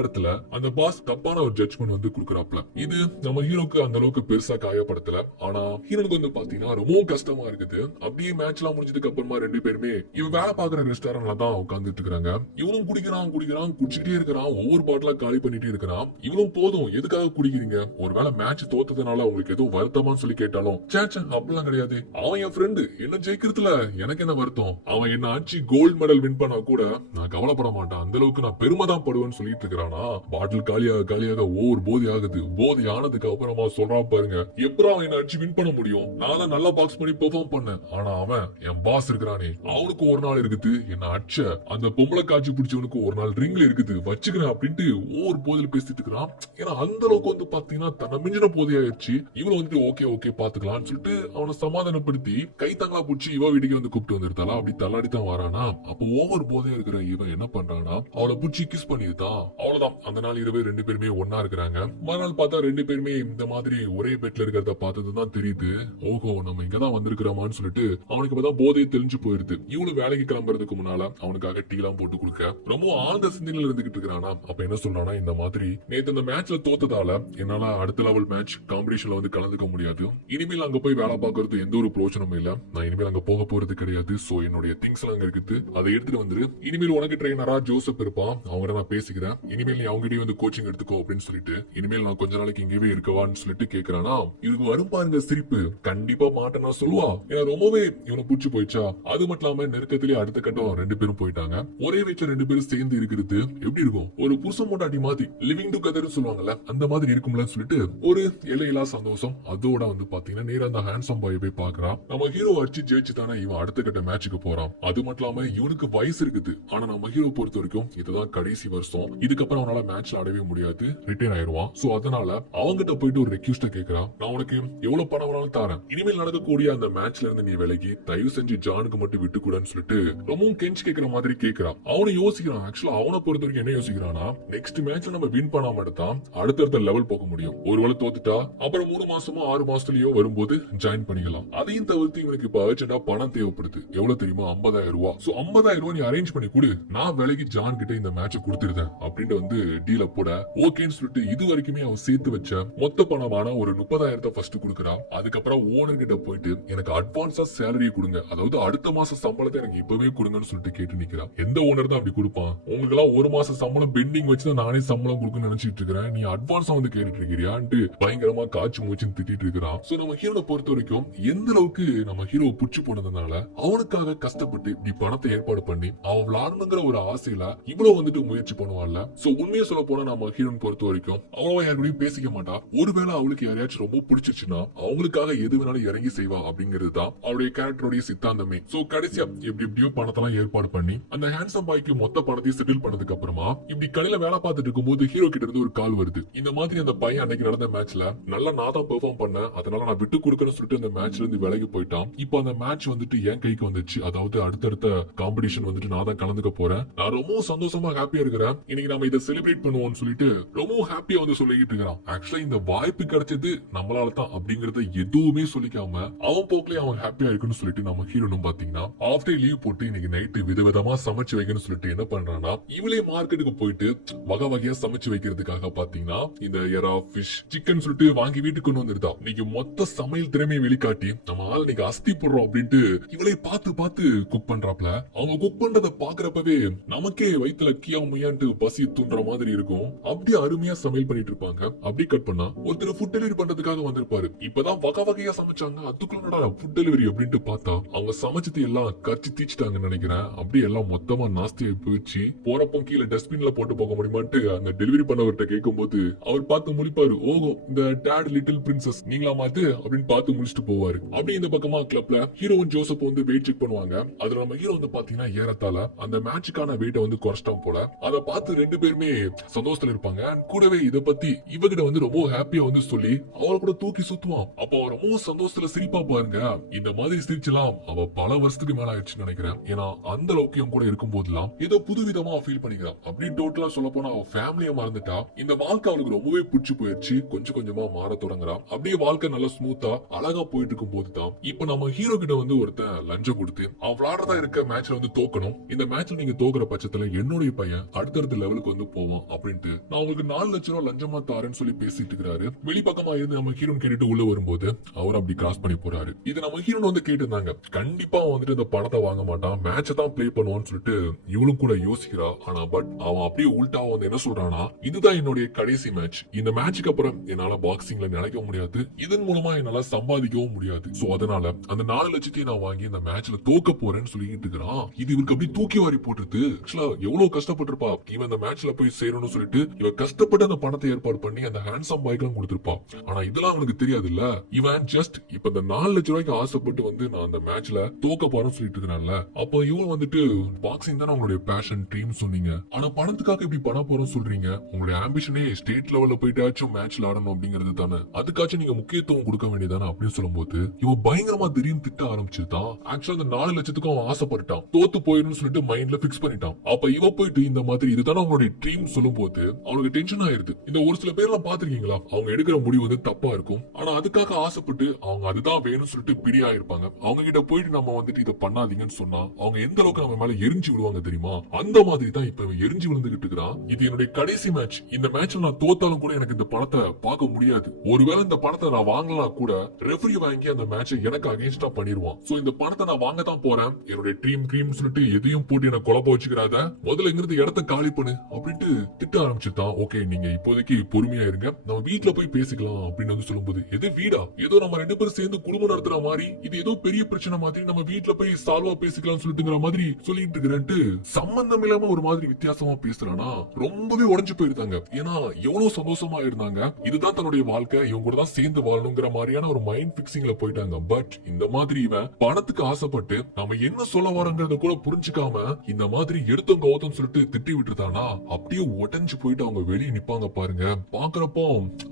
இடத்துல அந்த பாஸ் தப்பான ஒரு ஜட்ஜ்மெண்ட் வந்து குடுக்கறாப்ல. இது நம்ம ஹீரோக்கு அந்த அளவுக்கு பெருசா காயப்படுத்தல, ஆனா ஹீரோனுக்கு வந்து பாத்தீங்கன்னா ரொம்பவும் கஷ்டமா இருக்குது. அப்படியே மேட்ச் எல்லாம் முடிஞ்சதுக்கு அப்புறமா ரெண்டு பேருமே இவன் வேலை பாக்குற ரெஸ்டாரண்ட்ல தான் உட்கார்ந்துட்டு இருக்காங்க. இவனும் குடிக்கிறான் குடிச்சிட்டே இருக்கிறான், ஒவ்வொரு பாட்டிலா காலி பண்ணிட்டே இருக்கிறான். இவனும் போதும் எதுக்காக குடிக்கிறீங்க, ஒருவேளை மேட்ச் தோத்ததுனால உங்களுக்கு ஏதோ வருத்தமான்னு சொல்லி கேட்டாலும் சேச்சா அப்படிலாம் கிடையாது, அவன் என் ஃப்ரெண்டு, என்ன ஜெயிக்கிறதுல எனக்கு என்ன வருத்தம், அவன் என்ன ஆச்சு கோல்டு மெடல் வின் பண்ணா கூட நான் கவலைப்பட மாட்டேன், அந்த அளவுக்கு நான் பெருமை தான் படுவேன்னு சொல்லிட்டு இருக்கிறானா. பாட்டில் காலியாக ஒவ்வொரு போதை ஆகுது. போதை ஆனதுக்கு அப்புறமா சொல்றான் பாருங்க, எப்பறம் அவன் என்ன அடிச்சு வின் பண்ண முடியும், நான் தான் நல்லா பாக்ஸ் பண்ணி பெர்ஃபார்ம் பண்ணேன், ஆனா அவன் என் பாஸ் இருக்கிறானே அவனுக்கு ஒரு நாள் இருக்குது என்ன அடிச்ச அந்த பொம்பளை காட்சி பிடிச்சவனுக்கு ஒரு நாள் ரிங்ல இருக்குது வச்சுக்கிறேன் அப்படின்ட்டு ஒவ்வொரு போதையில பேசிட்டு இருக்கிறான். ஏன்னா அந்த அளவுக்கு வந்து பாத்தீங்கன்னா தன்னை மிஞ்சின போதையாயிருச்சு. இவன் வந்துட்டு ஓகே பாத்துக்கலாம்னு சொல்லிட்டு அவனை சமாதானப்படுத்தி கை தங்களா பிடிச்சி இவ வீட்டுக்கு வந்து கூப்பிட்டு வந்துருத்தாளா, அப்படி தள்ளாடி தான் வரானா. அப்போ ஓவர் போதையா இருக்கிற இவன் என்ன பண்றானா, அவளை பிடிச்சி கிஸ் பண்ணிருந்தான். அவ்வளவுதான், அந்த நாள் இரவே ரெண்டு பேருமே ஒன்னா இருக்கிறாங்க. மறுநாள் பார்த்தா ரெண்டு பேருமே இந்த மாதிரி ஒரே பெட்ல இருக்கிறத பார்த்ததுதான் தெரியுது, ஓஹோ நம்ம இங்கதான் வந்திருக்கிறோமான்னு சொல்லிட்டு அவனுக்கு இப்பதான் போதையை தெரிஞ்சு போயிருது. இவனு வேலைக்கு கிளம்புறதுக்கு முன்னால அவனுக்காக டீ எல்லாம் போட்டு கொடுக்க ரொம்ப ஆழ்ந்த சிந்தனையில இருந்துகிட்டு இருக்கிறானா. அப்ப என்ன சொல்றானா, இந்த மாதிரி நேத்து இந்த மேட்ச்ல தோத்ததால என்னால அடுத்த லெவல் மேட்ச் காம்படிஷன்ல வந்து கலந்துக்க முடியாது, இனிமேல் அங்க போய் வேலை பார்க்கறது எந்த ஒரு பிரோஜனமும் இல்ல, நான் இனிமேல் அங்க போக போறது கிடையாது, சோ என்னுடைய திங்ஸ் எல்லாம் அங்க இருக்குது அதை எடுத்துட்டு வந்துரு, இனிமேல் உனக்கு ட்ரெயினரா ஜோசப் இருப்பான் அவங்ககிட்ட நான் பேசிக்கிறேன், இனிமேல் நீ அவங்ககிட்டயே வந்து கோச்சிங் எடுத்துக்கோ அப்படின்னு சொல்லிட்டு இனிமேல் நான் கொஞ்ச நாளைக்கு இங்கேயே இருக்கவான்னு சொல்லிட்டு கேக்குறானா. இதுக்கு வரும் பாருங்க சிரிப்பு, கண்டிப்பா மாட்டேன்னா சொல்லுவா, ஏன்னா ரொம்பவே இவனை பூச்சி போயிடுச்சா. அது மட்டும் இல்லாம நெருக்கத்திலே அடுத்த கட்டம் ரெண்டு பேரும் போயிட்டாங்க. ஒரே வீட்டுல ரெண்டு பேரும் சேர்ந்து இருக்கிறது எப்படி இருக்கும், ஒரு புருஷன் பொண்டாட்டி மாதிரி லிவிங் டுகெதர் சொல்லுவாங்கல்ல அந்த மாதிரி இருக்கும்ல சொல்லிட்டு ஒரு எல்லையில்லா சந்தோஷம். அதோட வந்து பாத்தீங்கன்னா நேரா அந்த ஹேண்ட்ஸம் பாய் போய் பாக்குறான். நம்ம ஹீரோ அடிச்சு ஜெயிச்சு தானே இவன் அடுத்த கட்ட மேட்சுக்கு போறான். அது மட்டும் இல்லாம இவனுக்கு வயசு இருக்குது, ஆனா நம்ம ஹீரோ பொறுத்த வரைக்கும் இதுதான் கடைசி வருஷம், இதுக்கப்புறம் அவனால மேட்ச்ல ஆடவே முடியாது, ரிட்டையர் ஆயிருவான். சோ அதனால அவங்கிட்ட போயிட்டு ஒரு ரெக்யூஸ்ட கேக்குறான், நான் உனக்கு எவ்வளவு பணம் வேணாலும் தரேன், இனிமேல் நடக்கக்கூடிய அந்த மேட்ச்ல இருந்து நீ விலகி தயவு செஞ்சு ஜானுக்கு மட்டும் விட்டு கூடன்னு சொல்லிட்டு ரொம்பவும் கெஞ்சி கேட்கிற மாதிரி கேட்கிறான். அவனை யோசிக்கிறான். ஆக்சுவலா அவனை பொறுத்த வரைக்கும் என்ன யோசிக்கிறானா, நெக்ஸ்ட் மேட்ச்ல நம்ம வின் பண்ணாம எடுத்தா அடுத்தடுத்த லெவல் போக முடியும், ஒருவேளை தோத்துட்டா அப்புறம் 3 மாசமோ 6 மாசத்துலயோ வரும்போது ஜாயின் பண்ணிக்கலாம். அதையும் தவிர்த்து இவனுக்கு இப்ப அர்ஜென்டா பணம் தேவைப்படுது, எவ்வளவு தெரியுமா, 50,000 ரூபாய். சோ 50,000 ரூபாய் நீ அரேஞ்ச் பண்ணி கொடு, நான் விலைக்கு ஜான் கிட்ட இந்த மேட்சை கொடுத்துருந்தேன் அப்படின்ட்டு வந்து டீல போட ஓகேன்னு சொல்லிட்டு இது வரைக்குமே அவன் சேர்த்து வச்ச மொத்த பணமான ஒரு 30,000 ஃபர்ஸ்ட் கொடுக்குறான். அதுக்கப்புறம் ஓனர் கிட்ட போயிட்டு எனக்கு அட்வான்ஸா சேலரி கொடுங்க, அதாவது அடுத்த மாச சம்பளத்தை எனக்கு இப்பவே கொடுங்கன்னு சொல்லிட்டு கேட்டு நிக்கிறான். எந்த ஓனர் தான் அப்படி கொடுப்பான்? உங்களுக்கு எல்லாம் ஒரு மாச சம்பளம் பெண்டிங் வச்சுதான் நானே சம்பளம் கொடுக்கணும்னு நினைச்சிட்டு இருக்கிறேன், நீ அட்வான்ஸா வந்து கேட்டுட்டு இருக்கிறியான்ட்டு பயங்கரமா காய்ச்சி மூச்சுன்னு திட்டிட்டு இருக்கிறான். சோ நம்ம ஹீரோனை பொறுத்த வரைக்கும் எந்த அளவுக்கு நம்ம ஹீரோ புடிச்சு போனதுனால அவனுக்காக கஷ்டப்பட்டு இப்படி பணத்தை ஏற்பாடு பண்ணி அவன் விளாடணுங்கிற ஒரு ஆசையில இவ்வளவு வந்துட்டு முயற்சி பண்ணுவான்ல. சோ உண்மையை சொல்ல போனா நம்ம ஹீரோன் பொறுத்த வரைக்கும் அவ்வளவா யாருக்கூடயும் பேசிக்க மாட்டா. ஒருவேளை அவளுக்கு யாரையாச்சும் ரொம்ப பிடிச்சிருச்சுன்னா அவங்களுக்காக எது வேணாலும் இறங்கி செய்வா அப்படிங்கிறது தான் அவருடைய கேரக்டருடைய சித்தாந்தமே. சோ கடைசியா எப்படி எப்படியோ பணத்தெல்லாம் ஏற்பாடு பண்ணி அந்த ஹேண்ட்ஸம் பாய்க்கு மொத்த பணத்தையும் செட்டில் பண்ணதுக்கு அப்புறமா இப்படி கடையில வேலை பார்த்துட்டு இருக்கும்போது ஹீரோ கிட்ட இருந்து ஒரு கால் வருது. இந்த மாதிரி அந்த பையன் அன்னைக்கு நடந்த மேட்ச்ல நல்லா நான் தான் பெர்ஃபார்ம் பண்ணேன், அதனால நான் விட்டு கொடுக்கணும்னு சொல்லிட்டு அந்த மேட்ச்ல இருந்து விலகி போயிட்டான். இப்போ அந்த மேட்ச் வந்துட்டு என் கைக்கு வந்துச்சு, அதாவது அடுத்தடுத்த காம்படிஷன் வந்துட்டு நான் தான் கலந்துக்க போறேன், நான் ரொம்ப சந்தோஷமா ஹாப்பியா இருக்கிறேன், இன்னைக்கு நம்ம இதை செலிப்ரேட் பண்ணுவோம்னு சொல்லிட்டு ரொம்ப ஹாப்பியா வந்து சொல்லிட்டு இருக்கிறான். ஆக்சுவலா இந்த வாய்ப்பு கிடைச்சது நம்மளால தான் அப்படிங்கறத எதுவுமே சொல்லிக்காம அவன் போக்குலயே அவன் ஹாப்பியா இருக்குன்னு சொல்லிட்டு நம்ம ஹீரோனும் பாத்தீங்கன்னா ஆஃப் டே லீவ் போட்டு இன்னைக்கு நைட்டு விதவிதமா சமைச்சு வைக்கணும்னு சொல்லிட்டு என்ன பண்றான்னா இவளே மார்க்கெட்டுக்கு போயிட்டு வகை வகையா சமைச்சு வைக்கிறதுக்காக பாத்தீங்கன்னா இந்த எறா ஃபிஷ் சிக்கன் சொல்லிட்டு வாங்கி வீட்டுக்கு கொண்டு வந்துருந்தா. இன்னைக்கு மொத்த சமையல் திறமையை வெளிக்காட்டி நம்ம ஆள் இன்னைக்கு அஸ்தி போடுறோம் அப்படின்ட்டு இவளே பார்த்து பார்த்து குக் பண்றாப்ல. அவங்க குக் பண்றத பாக்குறப்பவே நமக்கே வயித்துல கியா முயான்ட்டு பசி தூண்டுற மாதிரி இருக்கும். அப்படியே அருமையா சமையல் பண்ணிட்டு இருப்பாங்க. அப்படி கட் பண்ணா ஒருத்தர் ஃபுட் டெலிவரி பண்றதுக்காக வந்திருப்பாரு. இப்பதான் வகை வகையா சமைச்சாங்க, அதுக்குள்ள ஃபுட் டெலிவரி அப்படின்ட்டு பார்த்தா அவங்க சமைச்சது எல்லாம் கரிச்சு தீச்சிட்டாங்கன்னு நினைக்கிறேன். அப்படியே எல்லாம் மொத்தமா நாஸ்தியா போயிடுச்சு. போறப்போ கீழே டஸ்ட்பின்ல போட்டு போக முடியுமான்ட்டு அந்த டெலிவரி பண்ணவர்கிட்ட கேட்கும் போது அவர் பார்த்து முடிப்பாரு. ஓகோ இந்த டாட் லிட்டில் பிரின்சஸ் நீங்களா மாத்து அப்படின்னு பார்த்து முடிச்சுட்டு போவாரு. அப்படி இந்த பக்கமா கிளப்ல ஹீரோயின் ஜோசப் வந்து வெயிட் செக் பண்ணுவாங்க. அதுல நம்ம ஹீரோ வந்து பாத்தீங்கன்னா ஏறத்தால அந்த மேட்சுக்கான வெயிட்ட வந்து குறைச்சிட்டான் போல. அதை பார்த்து ரெண்டு பேருமே சந்தோஷத்துல இருப்பாங்க. கூடவே இதை பத்தி இவகிட்ட வந்து ரொம்ப ஹாப்பியா வந்து சொல்லி அவளை கூட தூக்கி சுத்துவான். அப்போ அவ ரொம்ப சந்தோஷத்துல சிரிப்பா பாருங்க. இந்த மாதிரி சிரிச்சலாம் அவ பல வருஷத்துக்கு மேல ஆயிடுச்சுன்னு நினைக்கிறேன். ஏன்னா அந்த அளவுக்கு கூட இருக்கும் போதெல்லாம் ஏதோ புதுவிதமா ஃபீல் பண்ணிக்கிறான். அப்படி டோட்டலா சொல்ல போனா அவ ஃபேமிலியா மறந்துட்டா. இந்த வாழ்க்கை அவளுக்கு ரொம்பவே பிடிச்சு போயிடுச்சு. கொஞ்சம் கொஞ்சமா மாற தொடங்குறான். அப்படியே வாழ்க்கை நல்லா ஸ்மூத்தா அழகா போயிட்டு இருக்கும் போதுதான் இப்ப நம்ம ஹீரோ கிட்ட வந்து ஒருத்தன் லஞ்சம் கொடுத்து அவன் விளையாடுறதா இருக்க மேட்ச்ல வந்து தோக்கணும், இந்த மேட்ச்ல நீங்க தோக்குற பட்சத்துல என்னுடைய பையன் அடுத்தடுத்த லெவலுக்கு வந்து போவான் அப்படின்ட்டு நான் உங்களுக்கு 4 லட்சம் ரூபாய் லஞ்சமா தாரேன்னு சொல்லி பேசிட்டு இருக்கிறாரு. வெளிப்பக்கமா இருந்து நம்ம ஹீரோன் கேட்டுட்டு உள்ள வரும்போது அவர் அப்படி கிராஸ் பண்ணி போறாரு. இது நம்ம ஹீரோன் வந்து கேட்டு இருந்தாங்க. கண்டிப்பா வந்துட்டு இந்த பணத்தை வாங்க மாட்டான், மேட்சை தான் பிளே பண்ணுவான்னு சொல்லிட்டு இவளும் கூட யோசிக்கிறா. ஆனா பட் அவன் அப்படியே உல்டாவா வந்து என்ன சொல்றானா, இதுதான் என்னுடைய கடைசி மேட்ச், இந்த மேட்சுக்கு அப்புறம் என்னால பாக்ஸிங்ல நினைக்க முடியாது, இதன் மூலமா என்னால சம்பாதிக்கவும் முடியாது. சோ அதனால அந்த 4 லட்சத்தையும் நான் வாங்கி இந்த மேட்ச்ல தோக்க போறேன்னு சொல்லிட்டு இருக்கிறான். இது இவருக்கு அப்படியே தூக்கி வாரி போட்டுருது. ஆக்சுவலா எவ்வளவு கஷ்டப்பட்டிருப்பா இவன் இந்த மேட்ச்ல போய் சேரணும்னு சொல்லிட்டு இவ கஷ்டப்பட்டு அந்த பணத்தை ஏற்பாடு பண்ணி அந்த ஹேண்ட்ஸம் பாய்க்கெல்லாம் கொடுத்திருப்பான். ஆனா இதெல்லாம் அவனுக்கு தெரியாது இல்ல. இவன் ஜஸ்ட் இப்ப இந்த 4 லட்சம் ரூபாய்க்கு ஆசைப்பட்டு வந்து நான் அந்த மேட்ச்ல தோக்க போறேன்னு சொல்லிட்டு இருக்கிறான்ல. அப்ப இவன் வந்துட்டு பாக்ஸிங் தானே உங்களுடைய பேஷன் ட்ரீம் சொன்னீங்க, ஆனா பணத்துக்காக இப்படி பண்ண போறோம் சொல்றீங்க, உங்களுடைய ஆம்பிஷனே ஸ்டேட் லெவல்ல போயிட்டாச்சும் மேட்ச்ல ஆடணும் அப்படிங்கிறது தானே, அதுக்காச்சும் நீங்க முக்கியத்துவம் கொடுக்க வேண்டியதானே அப்படின்னு சொல்லும்போது இவன் பயங்கரமா திடீர்னு திட்ட ஆரம்பிச்சுட்டான். ஆக்சுவலா அந்த 4 லட்சத்துக்கும் அவன் ஆசைப்பட்டான், தோத்து போயிடும் சொல்லிட்டு மைண்ட்ல பிக்ஸ் பண்ணிட்டான். அப்ப இவ போயிட்டு இந்த மாதிரி இதுதானே அவங்களுடைய ட்ரீம் சொல்லும் போது அவனுக்கு டென்ஷன் ஆயிருது. இந்த ஒரு சில பேர்லாம் பாத்திருக்கீங்களா, அவங்க எடுக்கிற முடிவு வந்து தப்பா இருக்கும், ஆனா அதுக்காக ஆசைப்பட்டு அவங்க அதுதான் வேணும்னு சொல்லிட்டு பிடியா இருப்பாங்க. அவங்க கிட்ட போயிட்டு நம்ம வந்துட்டு இதை பண்ணாதீங்கன்னு சொன்னா அவங்க எந்த அளவுக்கு நம்ம மேல எரிஞ்சு விடுவாங்க தெரியுமா, அந்த மாதிரி தான் இப்ப எரிஞ்சு விழுந்துகிட்டு இருக்கிறான். இது என்னுடைய கடைசி மேட்ச், இந்த மேட்ச்ல நான் தோத்தாலும் கூட எனக்கு இந்த பணத்தை பார்க்க முடியாது, ஒருவேளை இந்த பணத்தை நான் வாங்கலாம் கூட ரெஃபரி வாங்கி அந்த மேட்சை எனக்கு அகைன்ஸ்டா பண்ணிடுவான். சோ இந்த பணத்தை நான் வாங்க தான் போறேன், என்னுடைய ட்ரீம் சொல்லிட்டு எதையும் போட்டு என்ன குழப்ப வச்சுக்கிறாத, முதல்ல இங்கிருந்து இடத்த காலி பண்ணு அப்படின்ட்டு திட்ட ஆரம்பிச்சுட்டான். ஓகே நீங்க இப்போதைக்கு பொறுமையா இருங்க, நம்ம வீட்டுல போய் பேசிக்கலாம் அப்படின்னு வந்து சொல்லும்போது, எது வீடா, ஏதோ நம்ம 2 பேரும் சேர்ந்து குடும்பம் நடத்துற மாதிரி, இது ஏதோ பெரிய பிரச்சனை மாதிரி, நம்ம வீட்டுல போய் சால்வா பேசிக்கலாம் சொல்லிட்டுங்கிற மாதிரி சொல்லிட்டு இருக்கிறேன்ட்டு சம்பந்தம் இல்லாம ஒரு மாதிரி வித்தியாசமா பேசுறானா. ரொம்பவே உடைஞ்சு போயிருந்தாங்க. ஏன்னா எவ்வளவு சந்தோஷமா இருந்தாங்க, இதுதான் தன்னுடைய வாழ்க்கை, இவங்க கூட தான் சேர்ந்து வாழணுங்கிற மாதிரியான ஒரு மைண்ட் பிக்சிங்ல போயிட்டாங்க. பட் இந்த மாதிரி இவன் பணத்துக்கு ஆசைப்பட்டு நம்ம என்ன சொல்ல வரோங்கிறத கூட புரிஞ்சுக்காம இந்த மாதிரி எடுத்தவங்க ஓத்தம் சொல்லிட்டு திட்டி விட்டுருந்தானா, அப்படியே உடைஞ்சு போயிட்டு அவங்க வெளியே நிப்பாங்க பாருங்க. பாக்குறப்போ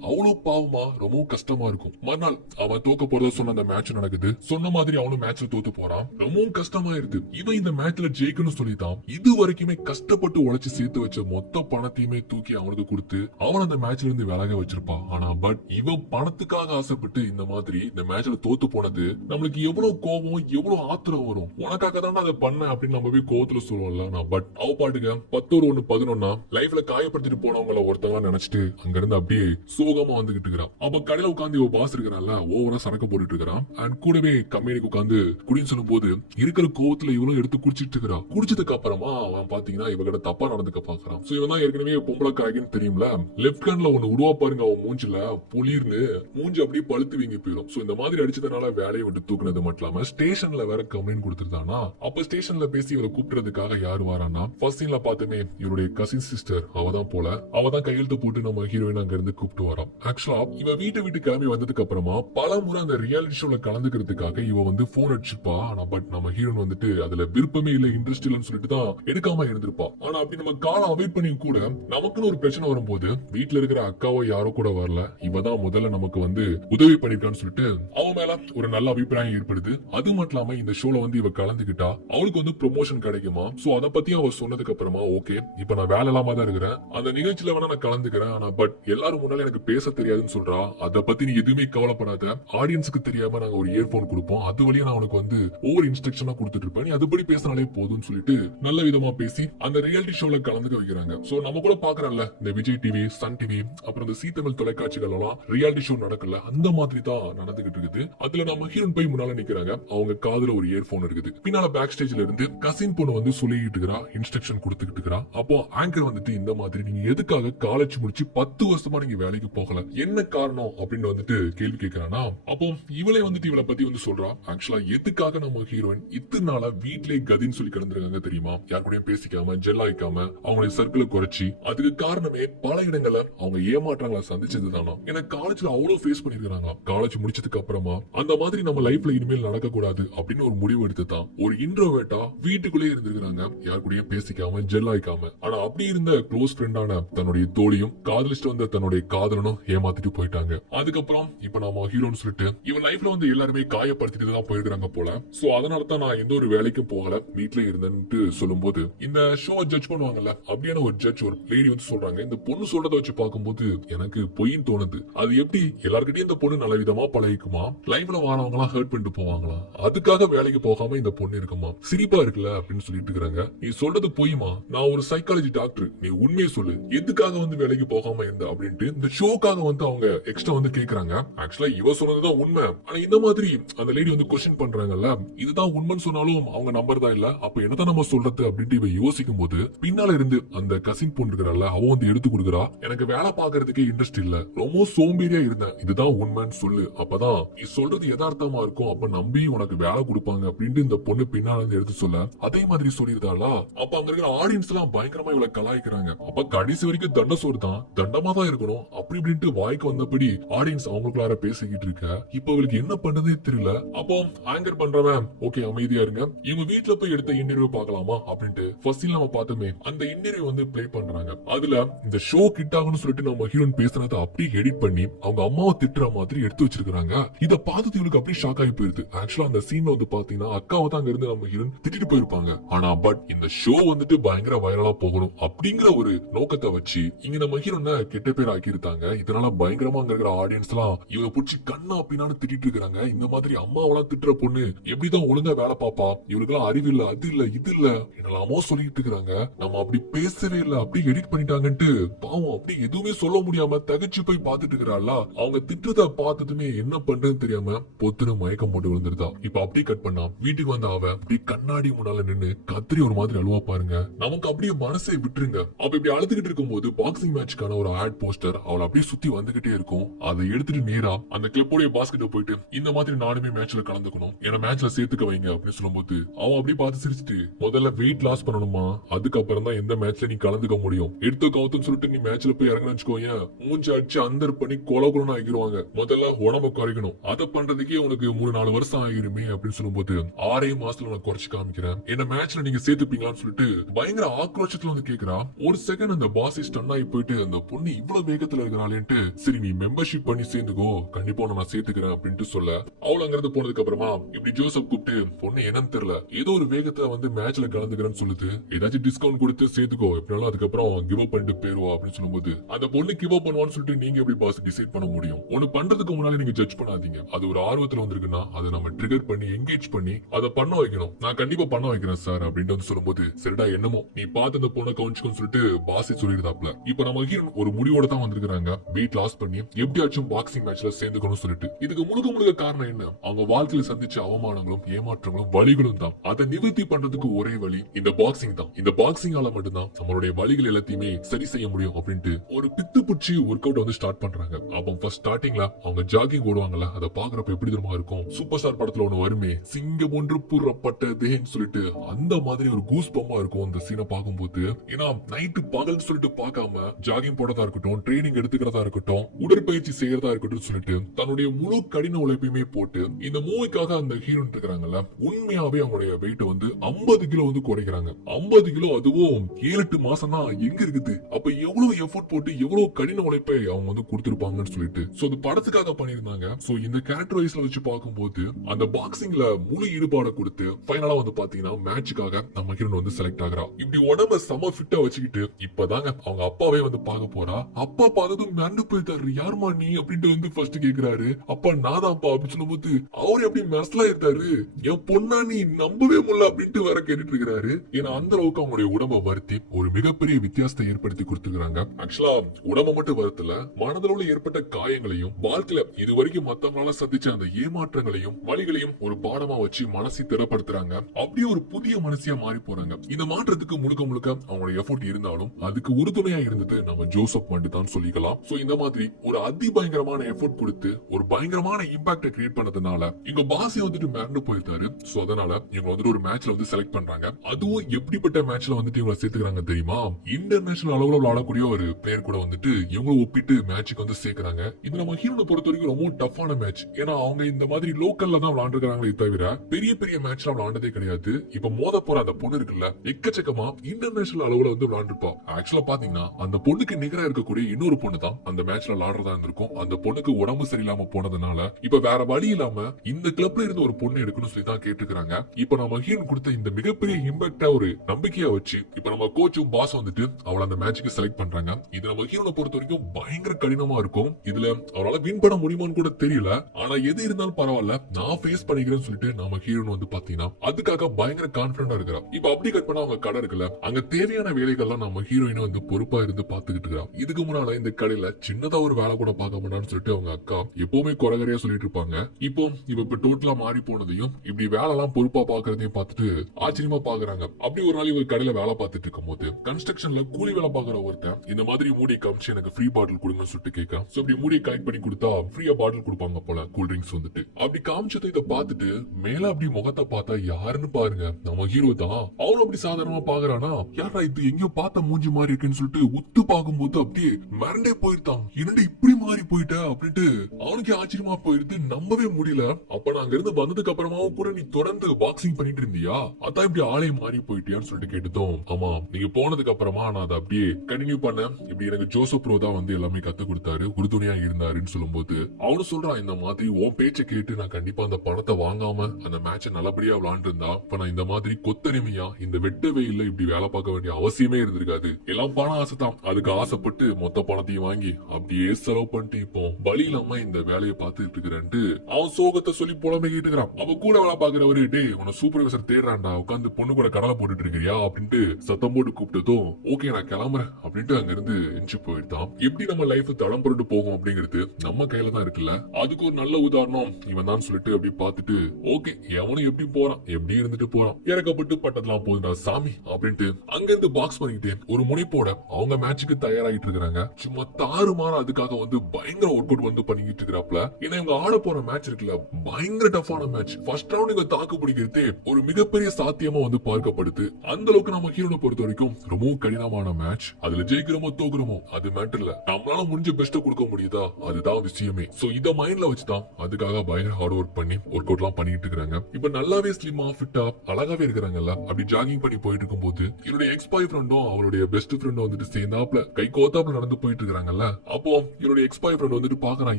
அவ்வளவு பாவமா ரொம்பவும் கஷ்டமா இருக்கும். மறுநாள் அவன் தோக்க போறத சொன்ன அந்த மேட்ச் நடக்குது. சொன்ன மாதிரி அவனும் மேட்ச்ல தோத்து போறான். ரொம்பவும் கஷ்டமாயிருது. இவன் இந்த மேட்ச்ல ஜெயிக்கணும் சொல்லிதான் இது வரைக்குமே கஷ்டப்பட்டு உழைச்சு சேர்த்து வச்ச மொத்த பணத்தையுமே தூக்கி அவனுக்கு கொடுத்து அவன் அந்த மேட்ச்ல இருந்து விலக வச்சிருப்பான். ஆனா பட் இவன் பணத்துக்காக ஆசைப்பட்டு இந்த மாதிரி இந்த மேட்ச்ல தோத்து போனது நம்மளுக்கு எவ்வளவு கோபம் எவ்வளவு ஆத்திரம் வரும். உனக்காக தான் அதை பண்ண அப்படின்னு நம்ம போய் கோவத்துல சொல்லுவோம்ல. பட் அவ பாட்டுக்கு 10-1-11 லைஃப்ல காயப்படுத்திட்டு போனவங்கள ஒருத்தவங்க நினைச்சிட்டு அங்க இருந்து அப்படியே சோகமா வந்துகிட்டு இருக்கிறான். அப்ப கடையில உட்காந்து இவ பாஸ் இருக்கிறான்ல, ஓவரா சரக்கு போட்டுட்டு இருக்கிறான். அண்ட் கூடவே கம்பெனிக்கு உட்காந்து குடின்னு சொல்லும் போது இருக்கிற கோவத்துல இவளும் எடுத்து குடிச்சிட்டு இருக்கிறான். குடிச்சதுக்கு அப்புறமா அவன் பாத்தீங்கன்னா இவகிட்ட தப்பா நடந்துக்க பாக்குறான். சோ இவன் தான் ஏற்கனவே பொம்பளை காய்க்குன்னு தெரியும்ல. லெப்ட் ஹேண்ட்ல ஒண்ணு உருவா பாருங்க அவன் மூஞ்சில புளிர்னு மூஞ்சி அப்படியே பழுத்து வீங்கி போயிடும். சோ இந்த மாதிரி அடிச்சதுனால வேலையை விட்டு தூக்குனது மட்டும் இல்லாம ஸ்டேஷன்ல வேற கம்ப்ளைண்ட் கொடுத்திருந்தானா. அப்ப ஸ்டேஷன்ல பேசி இவரை கூப்பிடுறதுக்காக யாரு வரானா, ஃபர்ஸ்ட் சீன்ல பார்த்துமே இவருடைய கசின் சிஸ்டர் அவதான் போல. அவதான் கையெழுத்து போட்டு நம்ம ஹீரோயின் அங்க இருந்து கூப்பிட்டு வரோம். ஆக்சுவலா இவ வீட்டை விட்டு கிளம்பி வந்ததுக்கு அப்புறமா பல முறை அந்த ரியாலிட்டி ஷோல கலந்துக்கிறதுக்காக இவ வந்து போன் அடிச்சிருப்பா. ஆனா பட் நம்ம ஹீரோயின் வந்துட்டு அதுல விருப்பமே இல்ல, இன்ட்ரெஸ்ட் இல்லன்னு சொல்லிட்டு தான் எடுக்காம இருந்திருப்பா. ஆனா அப்படி நம்ம காலை அவாய்ட் பண்ணி கூட நமக்குன்னு ஒரு பிரச்சனை வரும்போது வீட்டுல இருக்கிற அக்காவோ யாரோ கூட வரல, இவதான் முதல்ல நமக்கு வந்து உதவி பண்ணிருக்கான்னு சொல்லிட்டு அவ மேல ஒரு நல்ல அபிப்பிராயம் ஏற்படுது. அது மட்டும் இல்லாம இந்த ஷோல வந்து இவ கலந்துகிட்டா அவளுக்கு வந்து ப்ரொமோஷன் கிடைக்குமா. சோ அத பத்தி அவ சொன்னதுக்கு அப்புறமா ஓகே இப்ப நான் வேலை இல்லாம தான் இருக்கிறேன், அந்த நிகழ்ச்சியில வேணா நான் கலந்துக்கிறேன், ஆனா பட் எல்லாரும் முன்னால எனக்கு பேச தெரியாதுன்னு சொல்றா. அத பத்தி நீ எதுவுமே கவலைப்படாத, ஆடியன்ஸுக்கு தெரியாம நாங்க ஒரு இயர்போன் கொடுப்போம், அது வழியா நான் உனக்கு வந்து ஒவ்வொரு இன்ஸ்ட்ரக்ஷனா கொடுத்துட்டு இருப்பேன், நீ அதுபடி பேசினாலே போதும்னு சொல்லிட்டு நல்ல விதமா பேசி அந்த ரியாலிட்டி ஷோல கலந்துக்க வைக்கிறாங்க. சோ நம்ம கூட பாக்குறோம்ல இந்த விஜய் டிவி, சன் டிவி, அப்புறம் இந்த தமிழ் தொலைக்காட்சிகள் எல்லாம் ரியாலிட்டி ஷோ நடக்கல, அந்த மாதிரி தான் நடந்துகிட்டு இருக்குது. அதுல நம்ம ஹீரோன் போய் முன்னால நிக்கிறாங்க, அவங்க காதுல ஒரு இயர்போன் இருக்குது. பின்னால பேக் ஸ்டேஜ்ல இருந்து கசின் பொண்ணு வந்து சொல்லிட்டு இருக்கா, இன்ஸ்ட்ரக்ஷன் கொடுத்துக்கிட்டு இருக்கா. அப்போ ஆங்கர் வந்துட்டு இந்த மாதிரி நீங்க எதுக்காக காலேஜ் முடிச்சு 10 வருஷமா நீங்க வேலைக்கு போகல, என்ன காரணம் அப்படின்னு வந்துட்டு கேள்வி கேட்கிறானா. அப்போ இவளே வந்துட்டு இவளை பத்தி வந்து சொல்றா. ஆக்சுவலா எதுக்காக நம்ம ஹீரோயின் இத்தனை நாளா வீட்லயே கதின்னு சொல்லி கிடந்திருக்காங்க தெரியுமா, யார் கூடயும் பேசிக்காம ஜெல்லாய்க்காம அவங்களுடைய சர்க்கிளை குறைச்சி. அதுக்கு காரணமே பல இடங்கள்ல அவங்க ஏமாற்றங்களை சந்திச்சது தானா. ஏன்னா காலேஜ்ல அவ்வளவு ஃபேஸ் பண்ணிருக்காங்க. காலேஜ் முடிச்சதுக்கு அப்புறமா அந்த மாதிரி நம்ம லைஃப்ல இனிமேல் நடக்க கூடாது அப்படின்னு ஒரு முடிவு எடுத்து தான் ஒரு இன்ட்ரோவேட்டா வீட்டுக்குள்ளே இருந்திருக்காங்க, யார் கூடயும் பேசிக்காம ஜெல்லாய்க்காம. ஆனா அப்படி இருந்த க்ளோஸ் ஃப்ரெண்டான தன்னுடைய தோழியும் காதலிச்சுட்டு வந்த தன்னுடைய காதலனும் ஏமாத்திட்டு போயிட்டாங்க. அதுக்கப்புறம் இப்ப நம்ம ஹீரோன்னு சொல்லிட்டு இவன் லைஃப்ல வந்து எல்லாருமே காயப்படுத்திட்டு தான் போயிருக்காங்க போல. சோ அதனால தான் நான் எந்த ஒரு வேலைக்கும் போகல, வீட்ல இருந்தேன்னு சொல்லும் போது இந்த ஷோ ஜட்ஜ் பண்ணுவாங்கல்ல, அப்படியான ஒரு ஜட்ஜ் ஒரு லேடி வந்து சொல்றாங்க, இந்த பொண்ணு சொல்றதை வச்சு பார்க்கும்போது எனக்கு பொய்ன்னு தோணுது. அது எப்படி எல்லார்கிட்டயும் இந்த பொண்ணு நல்ல விதமா பழகிக்குமா, லைஃப்ல வாரவங்க எல்லாம் ஹர்ட் பண்ணிட்டு போவாங்களா, அதுக்காக வேலைக்கு போகாம இந்த பொண்ணு இருக்குமா, சிரிப்பா இருக்குல்ல அப்படின்னு சொல்லிட்டு இருக்காங்க. நீ சொல்றது பொய்மா, நான் ஒரு சைக்காலஜி டாக்டர், நீ உண்மையை சொல்லு, எதுக்காக வந்து வேலைக்கு போகாம இருந்த அப்படின்ட்டு இந்த ஷோக்காக வந்து அவங்க எக்ஸ்ட்ரா வந்து கேக்குறாங்க. ஆக்சுவலா இவ சொன்னதுதான் உண்மை, ஆனா இந்த மாதிரி அந்த லேடி வந்து கொஸ்டின் பண்றாங்கல்ல, இதுதான் உண்மைன்னு சொன்னாலும் அவங்க நம்பர்தான் இல்ல, அப்ப என்னதான் நம்ம சொல்றது அப்படின்ட்டு இவ யோசிக்கும் போது பின்னால இருந்து அந்த கசின் பொண்ணு இருக்கிறாள் அவ வந்து எடுத்து கொடுக்குறா. எனக்கு வேலை பாக்குறதுக்கே இன்ட்ரெஸ்ட் இல்ல, ரொம்ப சோம்பேறியா இருந்தேன், இதுதான் உண்மைன்னு சொல்லு, அப்பதான் நீ சொல்றது யதார்த்தமா இருக்கும், அப்ப நம்பி உனக்கு வேலை கொடுப்பாங்க அப்படின்ட்டு இந்த பொண்ணு பின்னால இருந்து எடுத்து சொல்ல அதே மாதிரி சொல்லிருந்தாளா. அப்ப அங்க இருக்கிற ஆடியன்ஸ் எல்லாம் பயங்கரமா இவளை கலாய்க்கிறாங்க. அப்ப கடைசி வரைக்கும் தண்ட சோறு தான், தண்டமா தான் இருக்கணும் அப்படி இப்படின்ட்டு வாய்க்கு வந்தபடி ஆடியன்ஸ் அவங்களுக்குள்ளார பேசிக்கிட்டு இருக்க. இப்ப அவளுக்கு என்ன பண்றதே தெரியல. அப்போ ஆங்கர் பண்றவன் ஓகே அமைதியா இருங்க, இவங்க வீட்டுல போய் எடுத்த இன்டர்வியூ பார்க்கலாமா அப்படின்ட்டு ஃபர்ஸ்ட் நம்ம பார்த்தோமே அந்த இன்டர்வியூ வந்து பிளே பண்றாங்க. அதுல இந்த ஷோ கிட் ஆகும்னு சொல்லிட்டு நம்ம ஹீரோயின் பேசுறதை அப்படியே எடிட் பண்ணி அவங்க அம்மாவை திட்டுற மாதிரி எடுத்து வச்சிருக்காங்க. இத பார்த்துட்டு இவளுக்கு அப்படியே ஷாக் ஆகி போயிருது. ஆக்சுவலா அந்த சீன்ல வந்து பாத்தீங்கன்னா அக்காவை தான் அங்க இருந்து நம்ம ஹீரோயின் திட்டிட்டு போயிருப்பாங்க. ஆனா பட் இந்த ஷோ வந்துட்டு பயங்கர வைரலா போகணும் அப்படிங்கிற ஒரு நோக்கத்தை வச்சு இங்க நம்ம ஹீரோனை கெட்ட பேர் ஆக்கியிருந்தாங்க. இதனால பயங்கரமா அங்க இருக்கிற ஆடியன்ஸ் எல்லாம் இவ பிடிச்சி கண்ணா அப்படின்னு திட்டிட்டு இருக்காங்க. இந்த மாதிரி அம்மாவெல்லாம் திட்டுற பொண்ணு எப்படிதான் ஒழுங்கா வேலை பாப்பா, இவளுக்கு எல்லாம் அறிவு இல்ல, அது இல்ல இது இல்ல என்னெல்லாமோ சொல்லிட்டு இருக்காங்க. நம்ம அப்படி பேசவே இல்ல, அப்படி எடிட் பண்ணிட்டாங்கன்ட்டு பாவம் அப்படி எதுவுமே சொல்ல முடியாம தகச்சு போய் பாத்துட்டு இருக்கிறாள். அவங்க திட்டுறத பார்த்ததுமே என்ன பண்றதுன்னு தெரியாம பொத்துன்னு மயக்கம் போட்டு விழுந்துருதா. இப்ப அப்படியே கட் பண்ணா வீட்டுக்கு வந்த அவ அப்படி கண்ணாடி முன்னால நின்னு கத்திரி ஒரு மாதிரி அழுவா பாருங்க. நமக்கு அப்படியே மனசை விட்டுருங்க. அப்ப இப்படி அழுதுகிட்டு இருக்கும் போது பாக்ஸிங் மேட்ச்க்கான ஒரு ஆட் போஸ்டர் அவளை அப்படியே சுத்தி வந்துகிட்டே இருக்கும். அதை எடுத்துட்டு நேரா அந்த கிளப்போடைய பாஸ்கெட்ட போயிட்டு இந்த மாதிரி நானுமே மேட்ச்ல கலந்துக்கணும், என்ன மேட்ச்ல சேர்த்துக்க வைங்க அப்படின்னு சொல்லும் போது அவன் அப்படியே பார்த்து சிரிச்சுட்டு முதல்ல வெயிட் லாஸ் பண்ணணுமா, அதுக்கப்புறம் தான் எந்த மேட்ச்ல நீ கலந்துக்க முடியும், எடுத்து கவுத்துன்னு சொல்லிட்டு நீ மேட்ச்ல போய் இறங்கணும்னு வச்சுக்கோங்க, மூஞ்சி அடிச்சு அந்தர் பண்ணி கொலகுலன்னு ஆகிடுவாங்க, முதல்ல உடம்ப குறைக்கணும், அதை பண்றதுக்கே உனக்கு 3-4 வருஷம் ஆகிருமே அப்படின்னு சொல்லும் போது 6 மாசத்துல நான் குறைச்சு காமிக்கிறேன், என்ன மேட்ச்ல நீங்க சேர்த்துப்பீங்களான்னு சொல்லிட்டு பயங்கர ஆக்ரோஷத்துல வந்து கேக்குறா. ஒரு செகண்ட் அந்த பாஸ் ஸ்டன் ஆகி போயிட்டு அந்த பொண்ணு இவ்வளவு வேகத்துல இருக்கிறாளேன்ட்டு சரி நீ மெம்பர்ஷிப் பண்ணி சேர்ந்துக்கோ, கண்டிப்பா நான் சேர்த்துக்கிறேன் அப்படின்ட்டு சொல்ல அவள் அங்கிருந்து போனதுக்கு அப்புறமா இப்படி ஜோசப் கூப்பிட்டு பொண்ணு என்னன்னு தெரியல ஏதோ ஒரு வேகத்துல வந்து மேட்ச்ல கலந்துக்கிறேன்னு சொல்லுது, ஏதாச்சும் டிஸ்கவுண்ட் கொடுத்து சேர்த்துக்கோ எப்படினாலும் அதுக்கப்புறம் கிவ் அப் பண்ணிட்டு போயிருவா அப்படின்னு சொல்லும்போது அந்த பொண்ணு கிவ் அப் பண்ணுவான்னு சொல்லிட்டு நீங்க எப்படி பாஸ் டிசைட் பண்ண முடியும், ஒன்னு பண்றதுக்கு முன்னாடி நீங்க ஜட்ஜ் பண்ணாதீங்க, அது ஒரு ஆர்வத்துல வந்திருக்குன்னா அதை நம்ம ட்ரிகர் பண்ணி என்கேஜ் பண்ணி அதை பண்ண வைக்கணும், நான் கண்டிப்பா பண்ண வைக்கிறேன் சார் அப்படின்ட்டு வந்து சொல்லும்போது, சரிடா என்னமோ நீ பார்த்து அந்த பொண்ணை கவனிச்சுக்கோன்னு சொல்லிட்டு பாஸே சொல்லிருந்தாப்ல. இப்ப நம்ம ஹீரோ ஒரு முடிவோட தான் வந்திருக்காங்க, வெயிட் லாஸ் பண்ணி எப்படியாச்சும் பாக்ஸிங் மேட்ச்ல சேர்ந்துக்கணும்னு சொல்லிட்டு. இதுக்கு முழுக்க காரணம் என்ன? அவங்க வாழ்க்கையில சந்திச்ச அவமானங்களும் ஏமாற்றங்களும் வலிகளும் தான். அதை நிவர்த்தி பண்றதுக்கு ஒரே வழி இந்த பாக்ஸிங் தான். இந்த பாக்ஸிங்கால மட்டும்தான் நம்மளுடைய வலிகள் எல்லாத்தையுமே சரி செய்ய முடியும் அப்படின்ட்டு ஒரு பித்து புடிச்சு ஒர்க் அவுட் வந்து ஸ்டார்ட் பண்றாங்க. அப்போ ஃபர்ஸ்ட் ஸ்டார்டிங்ல அவங்க ஜாகிங் ஓடுவாங்கல்ல, அதை பாக்குறப்ப எப்படி தெரியுமா இருக்கும்? சூப்பர் ஸ்டார் படத்துல ஒண்ணு வருமே, சிங்கம் ஒன்று புறப்பட்டதேன்னு சொல்லிட்டு அந்த மாதிரி ஒரு கூஸ் பம்மா இருக்கும் அந்த சீனை பார்க்கும்போது. ஏன்னா நைட்டு பகல்னு சொல்லிட்டு பார்க்காம ஜாகிங் போறதா இருக்கட்டும், ட்ரைனிங் எடுத்துக்கிறதா இருக்கட்டும், உடற்பயிற்சி செய்யறதா இருக்கட்டும் சொல்லிட்டு தன்னுடைய முழு கடின உழைப்பையுமே போட்டு இந்த மூவிக்காக அந்த ஹீரோன் இருக்கிறாங்கல்ல, உண்மையாவே அவங்களுடைய வெயிட் வந்து 50 கிலோ வந்து குறைக்கிறாங்க. 50 கிலோ, அதுவும் 7-8 மாசம் தான் எங்க இருக்குது? அப்ப எவ்வளவு எஃபோர்ட் போட்டு எவ்வளவு கடின உழைப்பை அவங்க வந்து கொடுத்திருப்பாங்கன்னு சொல்லிட்டு சோ அது படத்துக்காக பண்ணிருந்தாங்க. சோ இந்த கேரக்டர் வைஸ்ல வச்சு பார்க்கும்போது அந்த பாக்ஸிங்ல முழு ஈடுபாடு கொடுத்து ஃபைனலா வந்து பாத்தீங்கன்னா மேட்சுக்காக நம்ம ஹீரோன் வந்து செலக்ட் ஆகுறா. இப்படி உடம்ப செம ஃபிட்டா வச்சுக்கிட்டு இப்பதாங்க அவங்க அப்பாவே வந்து பார்க்க போறா. அப்பா பார்த்ததும் மிரண்டு போயிட்டாரு. யாருமா நீ அப்படின்ட்டு வந்து ஃபர்ஸ்ட் கேக்குறாரு. அப்பா நாதான்ப்பா அப்படின்னு சொல்லும்போது அவரு எப்படி மெஸ்லா இருந்தாரு, என் பொண்ணா நீ நம்பவே முடியல அப்படின்ட்டு வேற கேட்டுட்டு இருக்கிறாரு. ஏன்னா அந்த அளவுக்கு அவங்களுடைய உடம்ப வருத்தி ஒரு மிகப்பெரிய வித்தியாசத்தை ஏற்படுத்தி கொடுத்துருக்காங்க. ஆக்சுவலா உடம்ப மட்டும் வருத்தல, மனதளவுல ஏற்பட்ட காயங்களையும் வாழ்க்கையில இதுவரைக்கும் மத்தவங்களால சந்திச்ச அந்த ஏமாற்றங்களையும் வழிகளையும் ஒரு பாடமா வச்சு மனசை திறப்படுத்துறாங்க. அப்படியே ஒரு புதிய மனசியா மாறி போறாங்க. இந்த மாற்றத்துக்கு முழுக்க அவங்களோட எஃபோர்ட் இருந்தாலும் அதுக்கு உறுதுணையா இருந்தது நம்ம ஜோசப் மட்டும் தான் சொல்லிக்கலாம். சோ இந்த மாதிரி ஒரு அதி பயங்கரமான எஃபோர்ட் கொடுத்து ஒரு பயங்கரமான இம்பாக்ட கிரியேட் பண்ணதுனால இங்க பாஸே வந்துட்டு மிரண்டு போயிருந்தாரு. சோ அதனால இவங்க வந்துட்டு ஒரு மேட்ச்ல வந்து செலக்ட் பண்றாங்க. அதுவும் எப்படிப்பட்ட மேட்ச்ல வந்துட்டு இவங்க சேர்த்துக்கிறாங்க தெரியுமா? இன்டர்நேஷனல் அளவுல விளையாடக்கூடிய ஒரு பிளேயர் கூட வந்துட்டு இவங்க ஒப்பிட்டு மேட்சுக்கு வந்து சேர்க்கிறாங்க. இது நம்ம ஹீரோனை பொறுத்த வரைக்கும் ரொம்ப டஃப்பான மேட்ச். ஏன்னா அவங்க இந்த மாதிரி லோக்கல்ல தான் விளையாண்டுருக்காங்களே தவிர பெரிய பெரிய மேட்ச்ல விளையாண்டதே கிடையாது. இப்ப மோத போற அந்த பொண்ணு இருக்குல்ல, எக்கச்சக்கமா இன்டர்நேஷனல் அளவுல வந்து விளையாண்டுருப்பா. ஆக்சுவலா பாத்தீங்கன்னா அந்த பொண்ணுக்கு நிகரா இருக்கக்கூடிய இன்னொரு பொண்ணு தான் அந்த மேட்ச்ல விளையாடுறதா இருந்திருக்கும். அந்த பொண்ணுக்கு உடம்பு சரியில்லாம போனதுனால இப்ப வேற வழி இல்லாம இந்த கிளப்ல இருந்து ஒரு பொண்ணு எடுக்கணும்னு சொல்லி தான் கேட்டுக்கிறாங்க. இப்ப நம்ம ஹீரோன் கொடுத்த இந்த மிகப்பெரிய இம்பாக்டா ஒரு நம்பிக்கையா வச்சு இப்ப நம்ம கோச்சும் பாஸ் வந்துட்டு அவளை அந்த மேட்சுக்கு செலக்ட் பண்றாங்க. இது நம்ம ஹீரோனை பொறுத்த வரைக்கும் பயங்கர கடினமா இருக்கும். இதுல அவரால் வின் பண்ண முடியுமான்னு கூட தெரியல. ஆனா எது இருந்தாலும் பரவாயில்ல, நான் ஃபேஸ் பண்ணிக்கிறேன்னு சொல்லிட்டு நம்ம ஹீரோன் வந்து பாத்தீங்கன்னா அதுக்காக பயங்கர கான்பிடண்டா இருக்கிறா. இப்ப அப்படி கட் பண்ண அவங்க கடை இருக்குல்ல, அங்க தேவையான வேலைகள்லாம் நம்ம ஹீரோயினை வந்து பொறுப்பா இருந்து பாத்துக்கிட்டு இருக்கா. இதுக்கு முன்னால இந்த கடையில சின்னதா ஒரு வேலை கூட பார்க்க மாட்டான்னு சொல்லிட்டு அவங்க அக்கா எப்பவுமே குறைகரையா சொல்லிட்டு இருப்பாங்க. இப்போ இப்ப டோட்டலா மாறி போனதையும் இப்படி வேலை எல்லாம் பொறுப்பா பாக்குறதையும் பார்த்துட்டு ஆச்சரியமா பாக்குறாங்க. அப்படி ஒரு நாள் இவர் கடையில வேலை பார்த்துட்டு இருக்கும் போது கன்ஸ்ட்ரக்ஷன்ல கூலி வேலை பாக்குற ஒருத்தன் இந்த மாதிரி மூடி காமிச்சு எனக்கு ஃப்ரீ பாட்டில் கொடுங்கன்னு சொல்லிட்டு கேட்க. சோ இப்படி மூடி கலெக்ட் பண்ணி கொடுத்தா ஃப்ரீயா பாட்டில் கொடுப்பாங்க போல, கூல் ட்ரிங்க்ஸ் வந்துட்டு. அப்படி காமிச்சதை இதை பார்த்துட்டு மேல அப்படி முகத்தை பார்த்தா யாருன்னு பாருங்க, நம்ம ஹீரோ தான். அவனும் அப்படி சாதாரணமா பாக்குறானா, யாரா இது எங்கேயோ பார்த்த மூஞ்சி மாதிரி இருக்குன்னு சொல்லிட்டு உத்து பார்க்கும்போது அப்படியே மறண்டே போயிருந்தான். என்னடா இப்படி மாறி போயிட்ட அப்படின்ட்டு அவனுக்கு ஆச்சரியமா போயிடுது, நம்பவே முடியல. அப்ப நான் அங்க இருந்து வந்ததுக்கு அப்புறமாவும் கூட நீ தொடர்ந்து பாக்ஸிங் பண்ணிட்டு இருந்தியா, அதான் இப்படி ஆளே மாறி போயிட்டியான்னு சொல்லிட்டு கேட்டதும், ஆமா நீங்க போனதுக்கு அப்புறமா நான் அதை அப்படியே கண்டினியூ பண்ணேன். இப்படி எனக்கு ஜோசப் ப்ரோ தான் வந்து எல்லாமே கத்து கொடுத்தாரு, உறுதுணையா இருந்தாருன்னு சொல்லும்போது அவனு சொல்றான், இந்த மாதிரி உன் பேச்சை கேட்டு நான் கண்டிப்பா அந்த பணத்தை வாங்காம அந்த மேட்சை நல்லபடியா விளையாண்டு இருந்தா இப்ப நான் இந்த மாதிரி கொத்தடிமையா இந்த வெட்ட வெயில்ல இப்படி வேலை பார்க்க வேண்டிய அவசியமே இருந்திருக்காது. எல்லாம் பணம் ஆசை தான், அதுக்கு ஆசைப்பட்டு மொத்த பணத்தையும் வாங்கி அப்படியே செலவு பண்ணிட்டு இப்போ வழி இல்லாம இந்த வேலையை பார்த்துட்டு இருக்கிறேன்ட்டு அவன் சோகத்தை சொல்லி புலம்பிக்கிட்டு இருக்கிறான். அவ கூட வேலை பாக்குறவரு, டே உன சூப்பர்வைசர் தேடுறான்டா, உட்காந்து பொண்ணு கூட கடலை போட்டுட்டு இருக்கிறியா அப்படின்ட்டு சத்தம் போட்டு கூப்பிட்டதும் ஓகே நான் கிளம்புறேன் அப்படின்ட்டு அங்க இருந்து எஞ்சி போயிட்டான். எப்படி நம்ம லைஃப் தடம் புரண்டு போகும் அப்படிங்கிறது நம்ம கையில தான் இருக்குல்ல. அதுக்கு ஒரு நல்ல உதாரணம் இவன் தான் சொல்லிட்டு அப்படி பார்த்துட்டு ஓகே எவனும் எப்படி போறான், எப்படி இருந்துட்டு போறான், இறக்கப்பட்டு பட்டதெல்லாம் போகுதா சாமி அப்படின்ட்டு அங்க இருந்து பாக்ஸ் பண்ணிட்டு ஒரு முனைப்போட அவங்க மேட்சுக்கு தயாராகிட்டு இருக்காங்க. சும்மா தாறுமாறா அதுக்காக வந்து பயங்கர ஒர்க் அவுட் வந்து பண்ணிக்கிட்டு இருக்கிறாப்ல. ஏன்னா இவங்க ஆட போற மேட்ச் இருக்குல்ல, பயங்கர டஃப்பான மேட்ச். ஃபர்ஸ்ட் ரவுண்ட் இவங்க தாக்கு பிடிக்கிறதே ஒரு மிகப்பெரிய சாத்தியமா வந்து பார்க்கப்படுது. அந்த அளவுக்கு நம்ம ஹீரோனை பொறுத்த வரைக்கும் ரொம்பவும் கடினமான மேட்ச். அதுல ஜெயிக்கிறோமோ தோக்குறோமோ அது மேட்டர் இல்ல, நம்மளால முடிஞ்ச பெஸ்ட கொடுக்க முடியுதா அதுதான் விஷயமே. சோ இத மைண்ட்ல வச்சுதான் அதுக்காக பயங்கர ஹார்ட் ஒர்க் பண்ணி ஒர்க் அவுட் எல்லாம் பண்ணிட்டு இருக்காங்க. இப்ப நல்லாவே ஸ்லிமா ஃபிட்டா அழகாவே இருக்கிறாங்கல்ல. அப்படி ஜாகிங் பண்ணி போயிட்டு இருக்கும்போது இவருடைய எக்ஸ் பாய் ஃப்ரெண்டும் அவருடைய பெஸ்ட் ஃப்ரெண்டும் வந்துட்டு சேர்ந்தாப்ல கை கோத்தாப்ல நடந்து போயிட்டு இருக்காங்கல்ல. அப்போ இவருடைய எக்ஸ் பாய் ஃப்ரெண்ட் வந்துட்டு பாக்குறான்,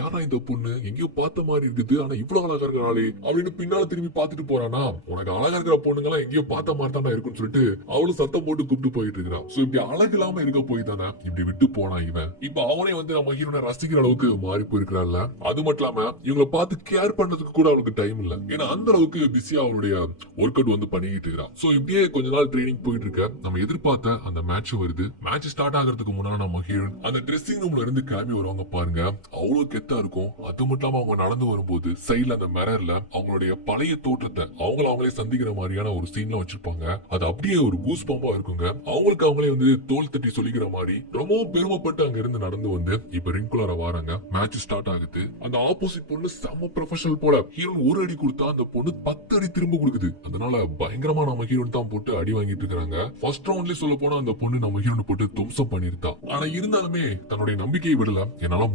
யாரா இந்த பொண்ணு எங்கேயோ பார்த்த மாதிரி இருக்குது, ஆனா இவ்வளவு அழகா இருக்கிறாளே அப்படின்னு பின்னால திரும்பி பார்த்துட்டு போறானா. உனக்கு அழகா இருக்கிற பொண்ணுங்க எல்லாம் எங்கேயோ பார்த்த மாதிரி தானே இருக்குன்னு சொல்லிட்டு அவளும் சத்தம் போட்டு கூப்பிட்டு போயிட்டு இருக்கிறான். சோ இப்படி அழகு இல்லாம இருக்க போய் தானே இப்படி விட்டு போனா இவன். இப்ப அவனே வந்து நம்ம ஹீரோனை ரசிக்கிற அளவுக்கு மாறி போயிருக்கிறாள்ல. அது மட்டும் இல்லாம இவங்களை பார்த்து கேர் பண்றதுக்கு கூட அவளுக்கு டைம் இல்ல. ஏன்னா அந்த அளவுக்கு பிஸியா அவளுடைய ஒர்க் அவுட் வந்து பண்ணிட்டு இருக்கா. சோ இப்படியே கொஞ்ச நாள் ட்ரைனிங் போயிட்டு இருக்க. நம்ம எதிர்பார்த்த அந்த மேட்ச் வருது. மேட்ச் ஸ்டார்ட் ஆகிறதுக்கு முன்னாடி நம்ம ஹீரோயின் அந்த ட்ரெஸ்ஸிங் ரூம்ல இருந்து கிளம்பி வருவாங்க பாருங்க. அவ்வளவு கெத்தா இருக்கும். அது மட்டும் இல்லாம அவங்க நடந்து வரும்போது சைட்ல அந்த மிரர்ல அவங்களுடைய பழைய தோற்றத்தை அவங்களே சந்திக்கிற மாதிரியான ஒரு சீன்லாம் வச்சிருப்பாங்க. அது அப்படியே ஒரு கூஸ் பம்பா இருக்குங்க. அவங்களே வந்து தோல் தட்டி சொல்லிக்கிற மாதிரி ரொம்பவும் பெருமைப்பட்டு அங்க இருந்து நடந்து வந்து இப்ப ரிங்குலர வராங்க. மேட்ச் ஸ்டார்ட் ஆகுது. அந்த ஆப்போசிட் பொண்ணு செம ப்ரொஃபஷனல் போல. ஹீரோயின் ஒரு அடி கொடுத்தா அந்த பொண்ணு 10 அடி திரும்ப கொடுக்குது. அதனால பயங்கரமா நம்ம ஹீரோயின் தான் போட்டு அடி வாங்கிட்டு இருக்காங்க. ஃபர்ஸ்ட் ரவுண்ட்லயே சொல்ல போனா அந்த பொண்ணு நம்ம ஹீரோயின் போட்டு தும்சம் பண்ணிருந்தா. ஆனா இருந்தாலுமே தன்னுடைய நம்பிக்கையை விடல. என்னால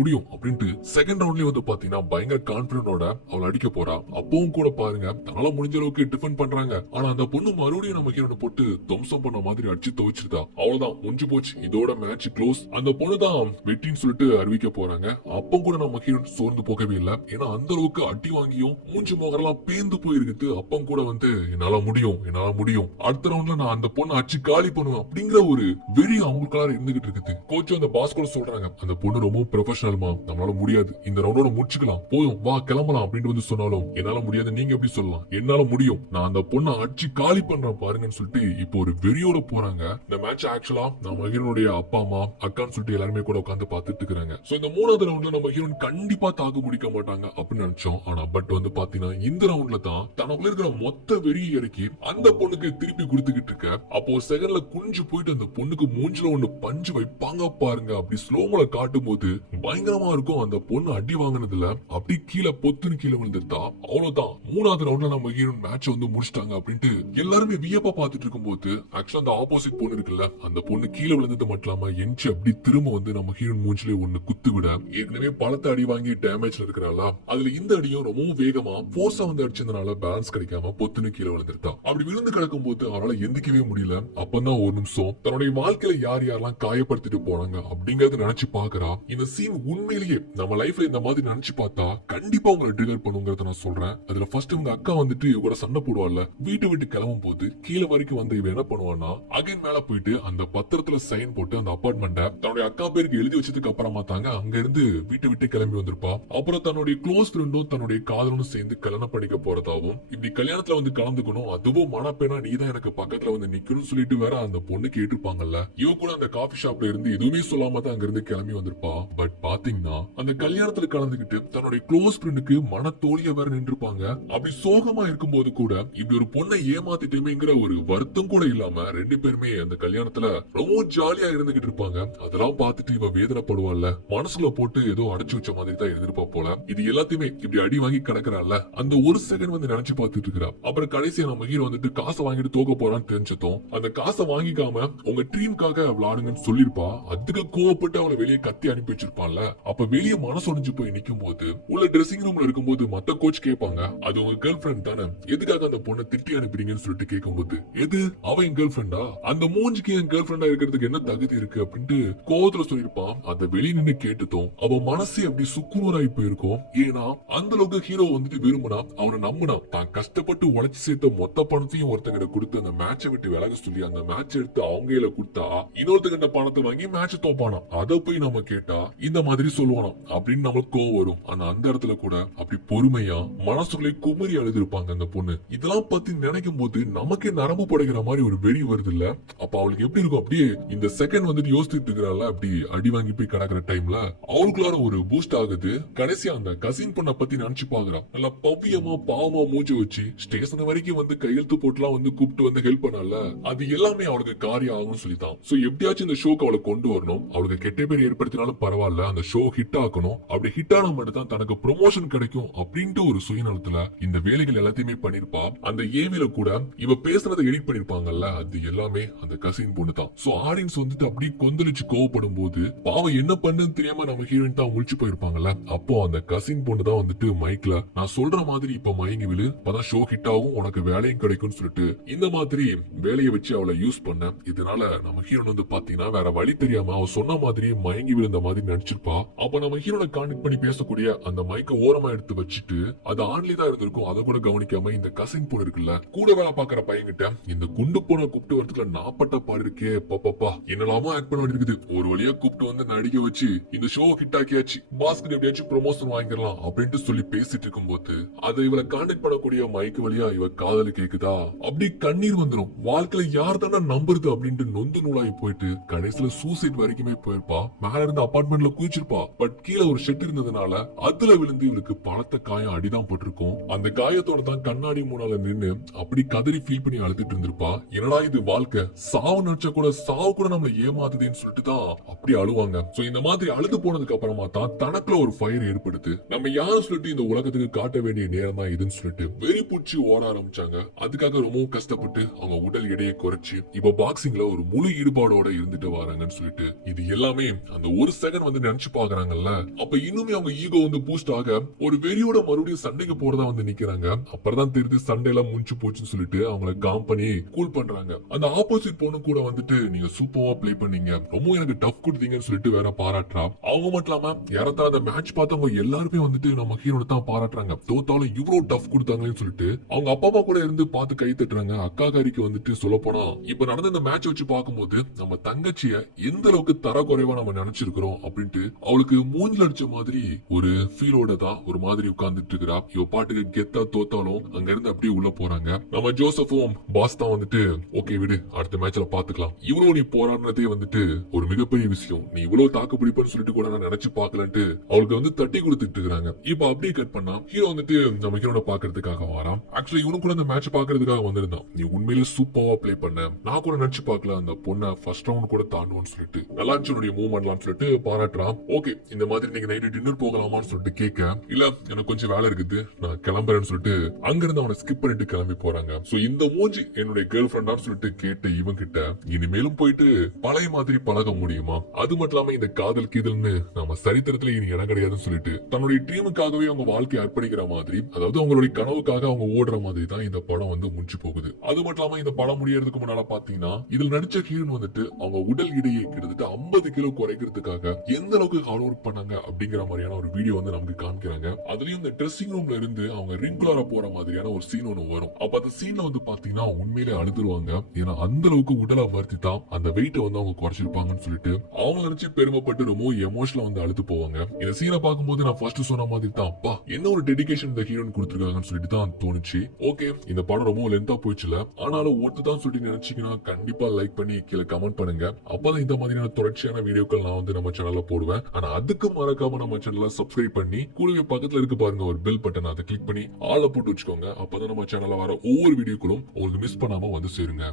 முடியும் அப்படின்ட்டு செகண்ட் ரவுண்ட்லயே வந்து பாத்தீங்கன்னா பயங்கர கான்பிடன்டோட அவளை அடிக்க போறா. அப்பவும் கூட பாருங்க தன்னால முடிஞ்ச அளவுக்கு டிஃபெண்ட் பண்றாங்க. ஆனா அந்த பொண்ணு மறுபடியும் நம்ம ஹீரோனை போட்டு தும்சம் பண்ண மாதிரி அடிச்சு துவச்சிருந்தா. அவ்வளவுதான், முடிஞ்சு போச்சு, இதோட மேட்ச் க்ளோஸ். அந்த பொண்ணு தான் வெற்றின்னு சொல்லிட்டு அறிவிக்க போறாங்க. அப்ப கூட நம்ம ஹீரோன் சோர்ந்து போகவே இல்லை. ஏன்னா அந்த அளவுக்கு அடி வாங்கியும் மூஞ்சி முகரெல்லாம் பேந்து போயிருக்குது. அப்பம் கூட வந்து என்னால முடியும் அடுத்த ரவுண்ட்ல நான் அந்த பொண்ணை அடிச்சு காலி பண்ணுவேன் அப்படிங்கிற ஒரு வெறி அவங்களுக்காக இருந்துகிட்டு இருக்குது. கோச் அந்த பாஸ் கூட சொல்றாங்க, அந்த பொண்ணு ரொம்ப ப்ரொஃபஷனல்மா, நம்மளால முடியாது, இந்த ரவுண்டோட முடிச்சுக்கலாம், போதும் வா கிளம்பலாம் அப்படின்னு வந்து சொன்னாலும் என்னால முடியாது, நீங்க எப்படி சொல்லலாம், என்னால முடியும், நான் அந்த பொண்ணை அடிச்சு காலி பண்றேன் பாருங்கன்னு சொல்லிட்டு இப்போ ஒரு வெறியோட போறாங்க. இந்த மேட்ச் ஆக்சுவலா நம்ம ஹீரோனுடைய அப்பா அம்மா அக்கான்னு சொல்லிட்டு எல்லாருமே கூட உட்காந்து பாத்துட்டு இருக்காங்க. சோ இந்த மூணாவது ரவுண்ட்ல நம்ம ஹீரோன் கண்டிப்பா தாக்கு முடிக்க மாட்டாங்க அப்படின்னு நினைச்சோம். ஆனா பட் வந்து பாத்தீங்கன்னா இந்த ரவுண்ட்ல தான் தனக்குள்ள இருக்கிற மொத்த வெறியை இறக்கி அந்த பொண்ணுக்கு திருப்பி கொடுத்துக்கிட்டு இருக்க. அப்போ ஒரு செகண்ட்ல குனிஞ்சு போயிட்டு அந்த பொண்ணுக்கு மூஞ்சில ஒண்ணு பஞ்சு வைப்பாங்க பாருங்க. அப்படி ஸ்லோமோல காட்டும் போது பயங்கரமா இருக்கும். அந்த பொண்ணு அடி வாங்கினதுல அப்படி கீழே பொத்துன்னு கீழே விழுந்துட்டா. அவ்வளவுதான், மூணாவது ரவுண்ட்ல நம்ம ஹீரோயின் மேட்ச் வந்து முடிச்சிட்டாங்க அப்படின்ட்டு எல்லாருமே வியப்பா பாத்துட்டு இருக்கும் போது ஆக்சுவலா அந்த ஆப்போசிட் பொண்ணு இருக்குல்ல, அந்த பொண்ணு கீழே விழுந்தது மட்டும் இல்லாம எஞ்சி அப்படி திரும்ப வந்து நம்ம ஹீரோயின் மூஞ்சிலே ஒண்ணு குத்து விட, ஏற்கனவே பலத்த அடி வாங்கி டேமேஜ்ல இருக்கிறாளா, அதுல இந்த அடியும் ரொம்பவும் வேகமா போர்ஸா வந்து அடிச்சதுனால பேலன்ஸ் கிடைக்காம பொத்துன்னு கீழே விழுந்துட்டா. அப்படி விழுந்து கிடக்கும் போது அவரால் எந்திக்கவே முடியல. அப்பதான் ஒரு நிமிஷம் தன்னுடைய வாழ்க்கையில யாரெல்லாம் காயப்படுத்திட்டு போனாங்க அப்படிங்கறத நினைச்சு பாக்குறா. இந்த சீன் உண்மையிலேயே நம்ம லைஃப்ல இந்த மாதிரி நினைச்சு பார்த்தா கண்டிப்பா உங்களை ட்ரிகர் பண்ணுங்கிறத நான் சொல்றேன். அதுல ஃபர்ஸ்ட் உங்க அக்கா வந்துட்டு இவ சண்டை போடுவாள்ல, வீட்டு விட்டு கிளம்பும் போது கீழே வரைக்கும் வந்து இவ என்ன பண்ணுவான்னா அகைன் மேல போயிட்டு அந்த பத்திரத்துல சைன் போட்டு அந்த அபார்ட்மெண்ட்டை தன்னுடைய அக்கா பேருக்கு எழுதி வச்சதுக்கு அப்புறமா தாங்க அங்க இருந்து வீட்டு விட்டு கிளம்பி வந்திருப்பா. அப்புறம் தன்னுடைய க்ளோஸ் ஃப்ரெண்டும் தன்னுடைய காதலனும் சேர்ந்து கல்யாணம் பண்ணிக்க போறதாவும், இப்படி கல்யாணத்துல வந்து கலந்துக்கணும், அதுவும் மனப்பேனா நீதான் எனக்கு பக்கத்துல வந்து நிக்கணும்னு சொல்லிட்டு வேற அந்த பொண்ணு கேட்டிருப்பாங்கல்ல. இவ கூட அந்த காஃபி ஷாப்ல இருந்து எதுவுமே சொல்லாம தான் அங்க இருந்து கிளம்பி வந்திருப்பா. பட் பாத்தீங்கன்னா அந்த கல்யாணத்துல கலந்துகிட்டு தன்னுடைய க்ளோஸ் ஃப்ரெண்டுக்கு மன தோழிய வேற நின்றுப்பாங்க. அப்படி சோகமா இருக்கும் போது கூட இப்படி ஒரு பொண்ணை ஏமாத்திட்டேமேங்கிற ஒரு வருத்தம் கூட இல்லாம ரெண்டு பேருமே அந்த கல்யாணத்துல ரொம்ப ஜாலியா இருந்துகிட்டு இருப்பாங்க. அதெல்லாம் பார்த்துட்டு இவ வேதனைப்படுவாள்ல, மனசுல போட்டு ஏதோ அடைச்சு வச்ச மாதிரி தான் இருந்திருப்பா போல. இது எல்லாத்தையுமே இப்படி அடி வாங்கி கிடக்குறாள்ல, அந்த ஒரு செகண்ட் வந்து நினைச்சு பார்த்துட்டு இருக்கிறா. அப்புறம் கடைசியா நம்ம ஹீரோ வந்துட்டு காசை வாங்கிட்டு தோக்க போறான்னு தெரிஞ்சதும் அந்த காசை வாங்கிக்காம உங்க ட்ரீம்காக விளையாடுங்கன்னு சொல்லிருப்பா. அதுக்கு கோவப்பட்டு அவளை வெளியே கத்தி அனுப்பி வச்சிருப்பான்ல. அப்ப வெளியே மனசொடிஞ்சு போய் நிக்கும் போது உள்ள ட்ரெஸ்ஸிங் ரூம்ல இருக்கும்போது மத்த கோச் கேட்பாங்க, அது உங்க கேர்ள் ஃபிரெண்ட் தானே, எதுக்காக அந்த பொண்ணை திட்டி அனுப்பிடுங்கன்னு சொல்லிட்டு கேட்கும்போது, எது அவ என் கேர்ள் ஃபிரெண்டா, அந்த மூஞ்சிக்கு என் கேர்ள் ஃபிரெண்டா இருக்கிறதுக்கு என்ன தகுதி இருக்கு அப்படின்ட்டு கோவத்துல சொல்லிருப்பான். அதை வெளியே நின்று கேட்டதும் அவ மனசே அப்படி சுக்குநூறாய் போயிருக்கும். ஏன்னா அந்த அளவுக்கு ஹீரோ வந்துட்டு விரும்பினா அவனை நம்பினா தான் கஷ்டப்பட்டு உழைச்சு சேர்த்த மொத்த பணத்தையும் ஒருத்தங்கிட்ட கொடுத்து அந்த மேட்சை விட்டு விலக சொல்லி அந்த மேட்ச் எடுத்து அவங்க கொடுத்தா இன்னொருத்தங்கிட்ட பணத்தை வாங்கி மேட்ச் தோப்பானா. அதை போய் நம்ம கேட்டா இந்த மாதிரி சொல்லுவானா அப்படின்னு நமக்கு கோவம் வரும். ஆனா அந்த இடத்துல கூட அப்படி பொறுமையா மனசுக்குள்ளே குமரி அழுதுருப்பாங்க அந்த பொண்ணு. இதெல்லாம் பத்தி நினைக்கும் போது நமக்கே நரம்பு படைக்கிற மாதிரி ஒரு வெறி வருது இல்ல. அப்ப அவளுக்கு எப்படி இருக்கும், அப்படியே இந்த செகண்ட் வந்துட்டு யோசிச்சுட்டு இருக்கிறாள். அப்படி அடி வாங்கி போய் கிடக்குற டைம்ல அவளுக்குள்ளார ஒரு பூஸ்ட் ஆகுது. கடைசியா அந்த கசின் பொண்ணை பத்தி நினைச்சு பாக்குறான். நல்லா பவ்யமா பாவமா மூஞ்சி வச்சு ஸ்டேஷன் வரைக்கும் வந்து கையெழுத்து போட்டுலாம் வந்து கூப்பிட்டு வந்து ஹெல்ப் பண்ணல. அது எல்லாமே அவளுக்கு காரியம் ஆகும்னு சொல்லித்தான். சோ எப்படியாச்சும் இந்த ஷோக்கு அவளை கொண்டு வரணும், அவளுக்கு கெட்ட பேர் ஏற்படுத்தினாலும் பரவாயில்ல, அந்த ஷோ ஹிட் ஆக்கணும், அப்படி ஹிட் ஆன மட்டும் தான் தனக்கு ப்ரொமோஷன் கிடைக்கும் அப்படின்ட்டு ஒரு சுயநலத்துல இந்த வேலைகள் எல்லாத்தையுமே பண்ணிருப்பா. அந்த ஏவில கூட இவ பேசுறதை எடிட் பண்ணிருப்பாங்கல்ல, அது எல்லாமே அந்த கசின் பொண்ணு தான். சோ ஆடியன்ஸ் வந்துட்டு அப்படியே கொந்தளிச்சு கோவப்படும் போது பாவம் என்ன பண்ணுன்னு தெரியாம நம்ம ஹீரோயின் தான் முழிச்சு போயிருப்பாங்கல்ல. அப்போ அந்த கசின் பொண்ணு தான் வந்துட்டு மைக்ல நான் சொல்ற மாதிரி இப்ப மயங்கி விழு, அப்பதான் ஷோ ஹிட் ஆகும், உனக்கு வேலையும் கிடைக்கும்னு சொல்லிட்டு இந்த மாதிரி வேலையை வச்சு அவளை யூஸ் பண்ண. இதனால நம்ம ஹீரோன் வந்து பாத்தீங்கன்னா வேற வழி தெரியாம அவ சொன்ன மாதிரி மயங்கி விழுந்த மாதிரி நினைச்சிருப்பா. அப்ப நம்ம ஹீரோனை கான்டெக்ட் பண்ணி பேசக்கூடிய அந்த மைக்க ஓரமா எடுத்து வச்சுட்டு அது ஆன்லி தான் இருந்திருக்கும், அதை கூட கவனிக்காம இந்த கசின் பொண்ணு இருக்குல்ல, கூட வேலை பாக்குற பையன்கிட்ட இந்த குண்டு போன கூப்பிட்டு வரதுக்குள்ள நாப்பட்ட பாடு இருக்கே பாப்பா, என்னெல்லாமோ ஆக்ட் பண்ண வேண்டியிருக்குது, ஒரு வழியா கூப்பிட்டு வந்து நடிக்க வச்சு இந்த ஷோ ஹிட் ஆக்கியாச்சு, பாஸ்கெட் எப்படியாச்சும் ப்ரொமோஷன் வாங்கிடலாம் அப்படின்ட்டு சொல்லி பேசிட்டு இருக்கும் போது அதை இவளை கான்டெக்ட் பண்ணக்கூடிய வரக்கூடிய மைக்கு வழியா இவ காதல கேக்குதா அப்படி கண்ணீர் வந்துரும். வாழ்க்கையில யார் தானே நம்புறது அப்படின்ட்டு நொந்து நூலாகி போயிட்டு கடைசியில சூசைட் வரைக்குமே போயிருப்பா. மேல இருந்த அபார்ட்மெண்ட்ல குதிச்சிருப்பா. பட் கீழே ஒரு ஷெட் இருந்ததுனால அதுல விழுந்து இவளுக்கு பலத்த காயம் அடிதான் போட்டிருக்கும். அந்த காயத்தோட தான் கண்ணாடி முன்னால நின்னு அப்படி கதறி ஃபீல் பண்ணி அழுதுட்டு இருந்திருப்பா. என்னடா இது வாழ்க்கை, சாவு நினைச்ச கூட சாவு கூட நம்மள ஏமாத்துதுன்னு சொல்லிட்டு தான் அப்படி அழுவாங்க. சோ இந்த மாதிரி அழுது போனதுக்கு அப்புறமா தான் தனக்குள்ள ஒரு ஃபயர் ஏற்படுது. நம்ம யாரும் சொல்லிட்டு இந்த உலகத்துக்கு காட்ட வேண்டிய நேரம் தான் இதுன்னு சொல்லிட்டு வெறி பூச்சி ஓட ஆரம்பிச்சாங்க. அதுக்காக ரொம்பவும் கஷ்டப்பட்டு அவங்க உடல் எடையை குறைச்சு இப்ப பாக்ஸிங்ல ஒரு முழு ஈடுபாடோட இருந்துட்டு வராங்கன்னு சொல்லிட்டு இது எல்லாமே அந்த ஒரு செகண்ட் வந்து நினைச்சு பாக்குறாங்கல்ல. அப்ப இன்னுமே அவங்க ஈகோ வந்து பூஸ்ட் ஆக ஒரு வெறியோட மறுபடியும் சண்டைக்கு போறதா வந்து நிக்கிறாங்க. அப்புறம் தெரிஞ்சு சண்டை எல்லாம் முடிச்சு போச்சுன்னு சொல்லிட்டு அவங்கள காம் பண்ணி கூல் பண்றாங்க. அந்த ஆப்போசிட் பொண்ணு கூட வந்துட்டு நீங்க சூப்பரா பிளே பண்ணீங்க, ரொம்ப எனக்கு டஃப் கொடுத்தீங்கன்னு சொல்லிட்டு வேற பாராட்டுறா. அவங்க மட்டும் இல்லாம யாராவது அந்த மேட்ச் பார்த்தவங்க எல்லாருமே வந்துட்டு நம்ம ஹீரோட தான் பாராட்டுறாங்க. தோத்தாலும் இவ்வளவு டஃப் கொடுத்தாங்கன்னு சொல்லிட்டு அவங்க அப்பா அம்மா கூட இருந்து பார்த்து கை தட்டுறாங்க. அக்கா காரிக்கு வந்துட்டு சொல்ல போனா இப்ப நடந்த இந்த மேட்ச் வச்சு பார்க்கும்போது நம்ம தங்கச்சிய எந்த அளவுக்கு தர குறைவா நம்ம நினைச்சிருக்கிறோம் அப்படின்ட்டு அவளுக்கு மூஞ்சில அடிச்ச மாதிரி ஒரு ஃபீலோட தான் ஒரு மாதிரி உட்கார்ந்துட்டு இருக்கிறா. இவ பாட்டுக்கு கெத்தா தோத்தாலும் அங்க இருந்து அப்படியே உள்ள போறாங்க. நம்ம ஜோசப்பும் பாஸ் தான் வந்துட்டு ஓகே விடு, அடுத்த மேட்ச்ல பாத்துக்கலாம், இவ்வளவு நீ போராடினதே வந்துட்டு ஒரு மிகப்பெரிய விஷயம், நீ இவ்வளவு தாக்கு பிடிப்பன்னு சொல்லிட்டு கூட நான் நினைச்சு பாக்கலன்ட்டு அவளுக்கு வந்து தட்டி கொடுத்துட்டு இருக்காங்க. இப்ப அப்படியே கட் பண்ணா ஹீரோ வந்துட்டு நம்ம ஹீரோட பாக்குறதுக்காக வரான். ஆக்சுவலி இவனு கூட இந்த மேட்ச் பாக்குறதுக்காக வந்திருந்தான். நீ உண்மையிலேயே சூப்பரா பிளே பண்ண, நான் கூட நினைச்சு பாக்கல அந்த பொண்ணை ஃபர்ஸ்ட் ரவுண்ட் கூட தாண்டுவோன்னு சொல்லிட்டு நல்லா இருந்துச்சு மூவ்மெண்ட்லாம் சொல்லிட்டு பாராட்டுறான். ஓகே இந்த மாதிரி நீங்க நைட்டு டின்னர் போகலாமான்னு சொல்லிட்டு கேட்க, இல்ல எனக்கு கொஞ்சம் வேலை இருக்குது நான் கிளம்புறேன்னு சொல்லிட்டு அங்க இருந்து அவனை ஸ்கிப் பண்ணிட்டு கிளம்பி போறாங்க. சோ இந்த மூஞ்சி என்னுடைய கேர்ள் ஃபிரெண்டான்னு சொல்லிட்டு கேட்ட இவன் கிட்ட இனிமேலும் போயிட்டு பழைய மாதிரி பழக முடியுமா? அது மட்டும் இல்லாம இந்த காதல் கீதல்னு நம்ம சரித்திரத்துல இனி இடம் கிடையாதுன்னு சொல்லிட்டு தன்னுடைய ட்ரீமுக்காகவே அவங்க வாழ்க்கையை அர்ப்பணிக்கிற மாதிரி, அதாவது அவங்களுடைய கனவுக்காக அவங்க ஓடுற மாதிரி தான் இந்த படம் வந்து முடிச்சு போகுது. அது மட்டும் இல்லாம இந்த படம் முடியறதுக்கு முன்னால பாத்தீங்கன்னா இதுல நடிச்ச ஹீரோன் வந்துட்டு அவங்க உடல் இடையே கிட்டத்தட்ட 50 கிலோ குறைக்கிறதுக்காக எந்த அளவுக்கு ஹார்ட் ஒர்க் பண்ணாங்க அப்படிங்கிற மாதிரியான ஒரு வீடியோ வந்து நமக்கு காமிக்கிறாங்க. அதுலயும் இந்த ட்ரெஸ்ஸிங் ரூம்ல இருந்து அவங்க ரெகுலரா போற மாதிரியான ஒரு சீன் ஒண்ணு வரும். அப்ப அந்த சீன்ல வந்து பாத்தீங்கன்னா உண்மையிலே அழுதுருவாங்க. ஏன்னா அந்த அளவுக்கு உடலை வருத்தி தான் அந்த வெயிட்டை வந்து அவங்க குறைச்சிருப்பாங்கன்னு சொல்லிட்டு அவங்க நினைச்சு பெருமைப்பட்டு ரொம்ப எமோஷனலா வந்து அழுது போவாங்க. இந்த சீனை பார்க்கும்போது நான் ஃபர்ஸ்ட் சொன்ன மாதிரி தான் அப்பா என்ன ஒரு டெடிகேஷன் இந்த ஹீரோன் கொடுத்திருக்காங்கன்னு சொல்லிட்டு தான் தோணுச்சு. ஓகே இந்த படம் ரொம்ப லென்த்தா போயிடுச்சுல, ஆனாலும் ஒருத்து தான் சொல்லிட்டு நினைச்சீங்கன்னா கண்டிப்பா லைக் பண்ணி கீழே கமெண்ட் பண்ணுங்க. அப்பதான் இந்த மாதிரியான தொடர்ச்சியான வீடியோக்கள் நான் வந்து நம்ம சேனல்ல போடுவேன். ஆனா அதுக்கு மறக்காம நம்ம சேனலை சப்ஸ்கிரைப் பண்ணி கூடவே பக்கத்துல இருக்கு பாருங்க ஒரு பெல் பட்டன், அதை கிளிக் பண்ணி ஆள போட்டு வச்சுக்கோங்க. அப்பதான் நம்ம சேனல்ல வர ஒவ்வொரு வீடியோக்களும் உங்களுக்கு மிஸ் பண்ணாம வந்து சேருங்க.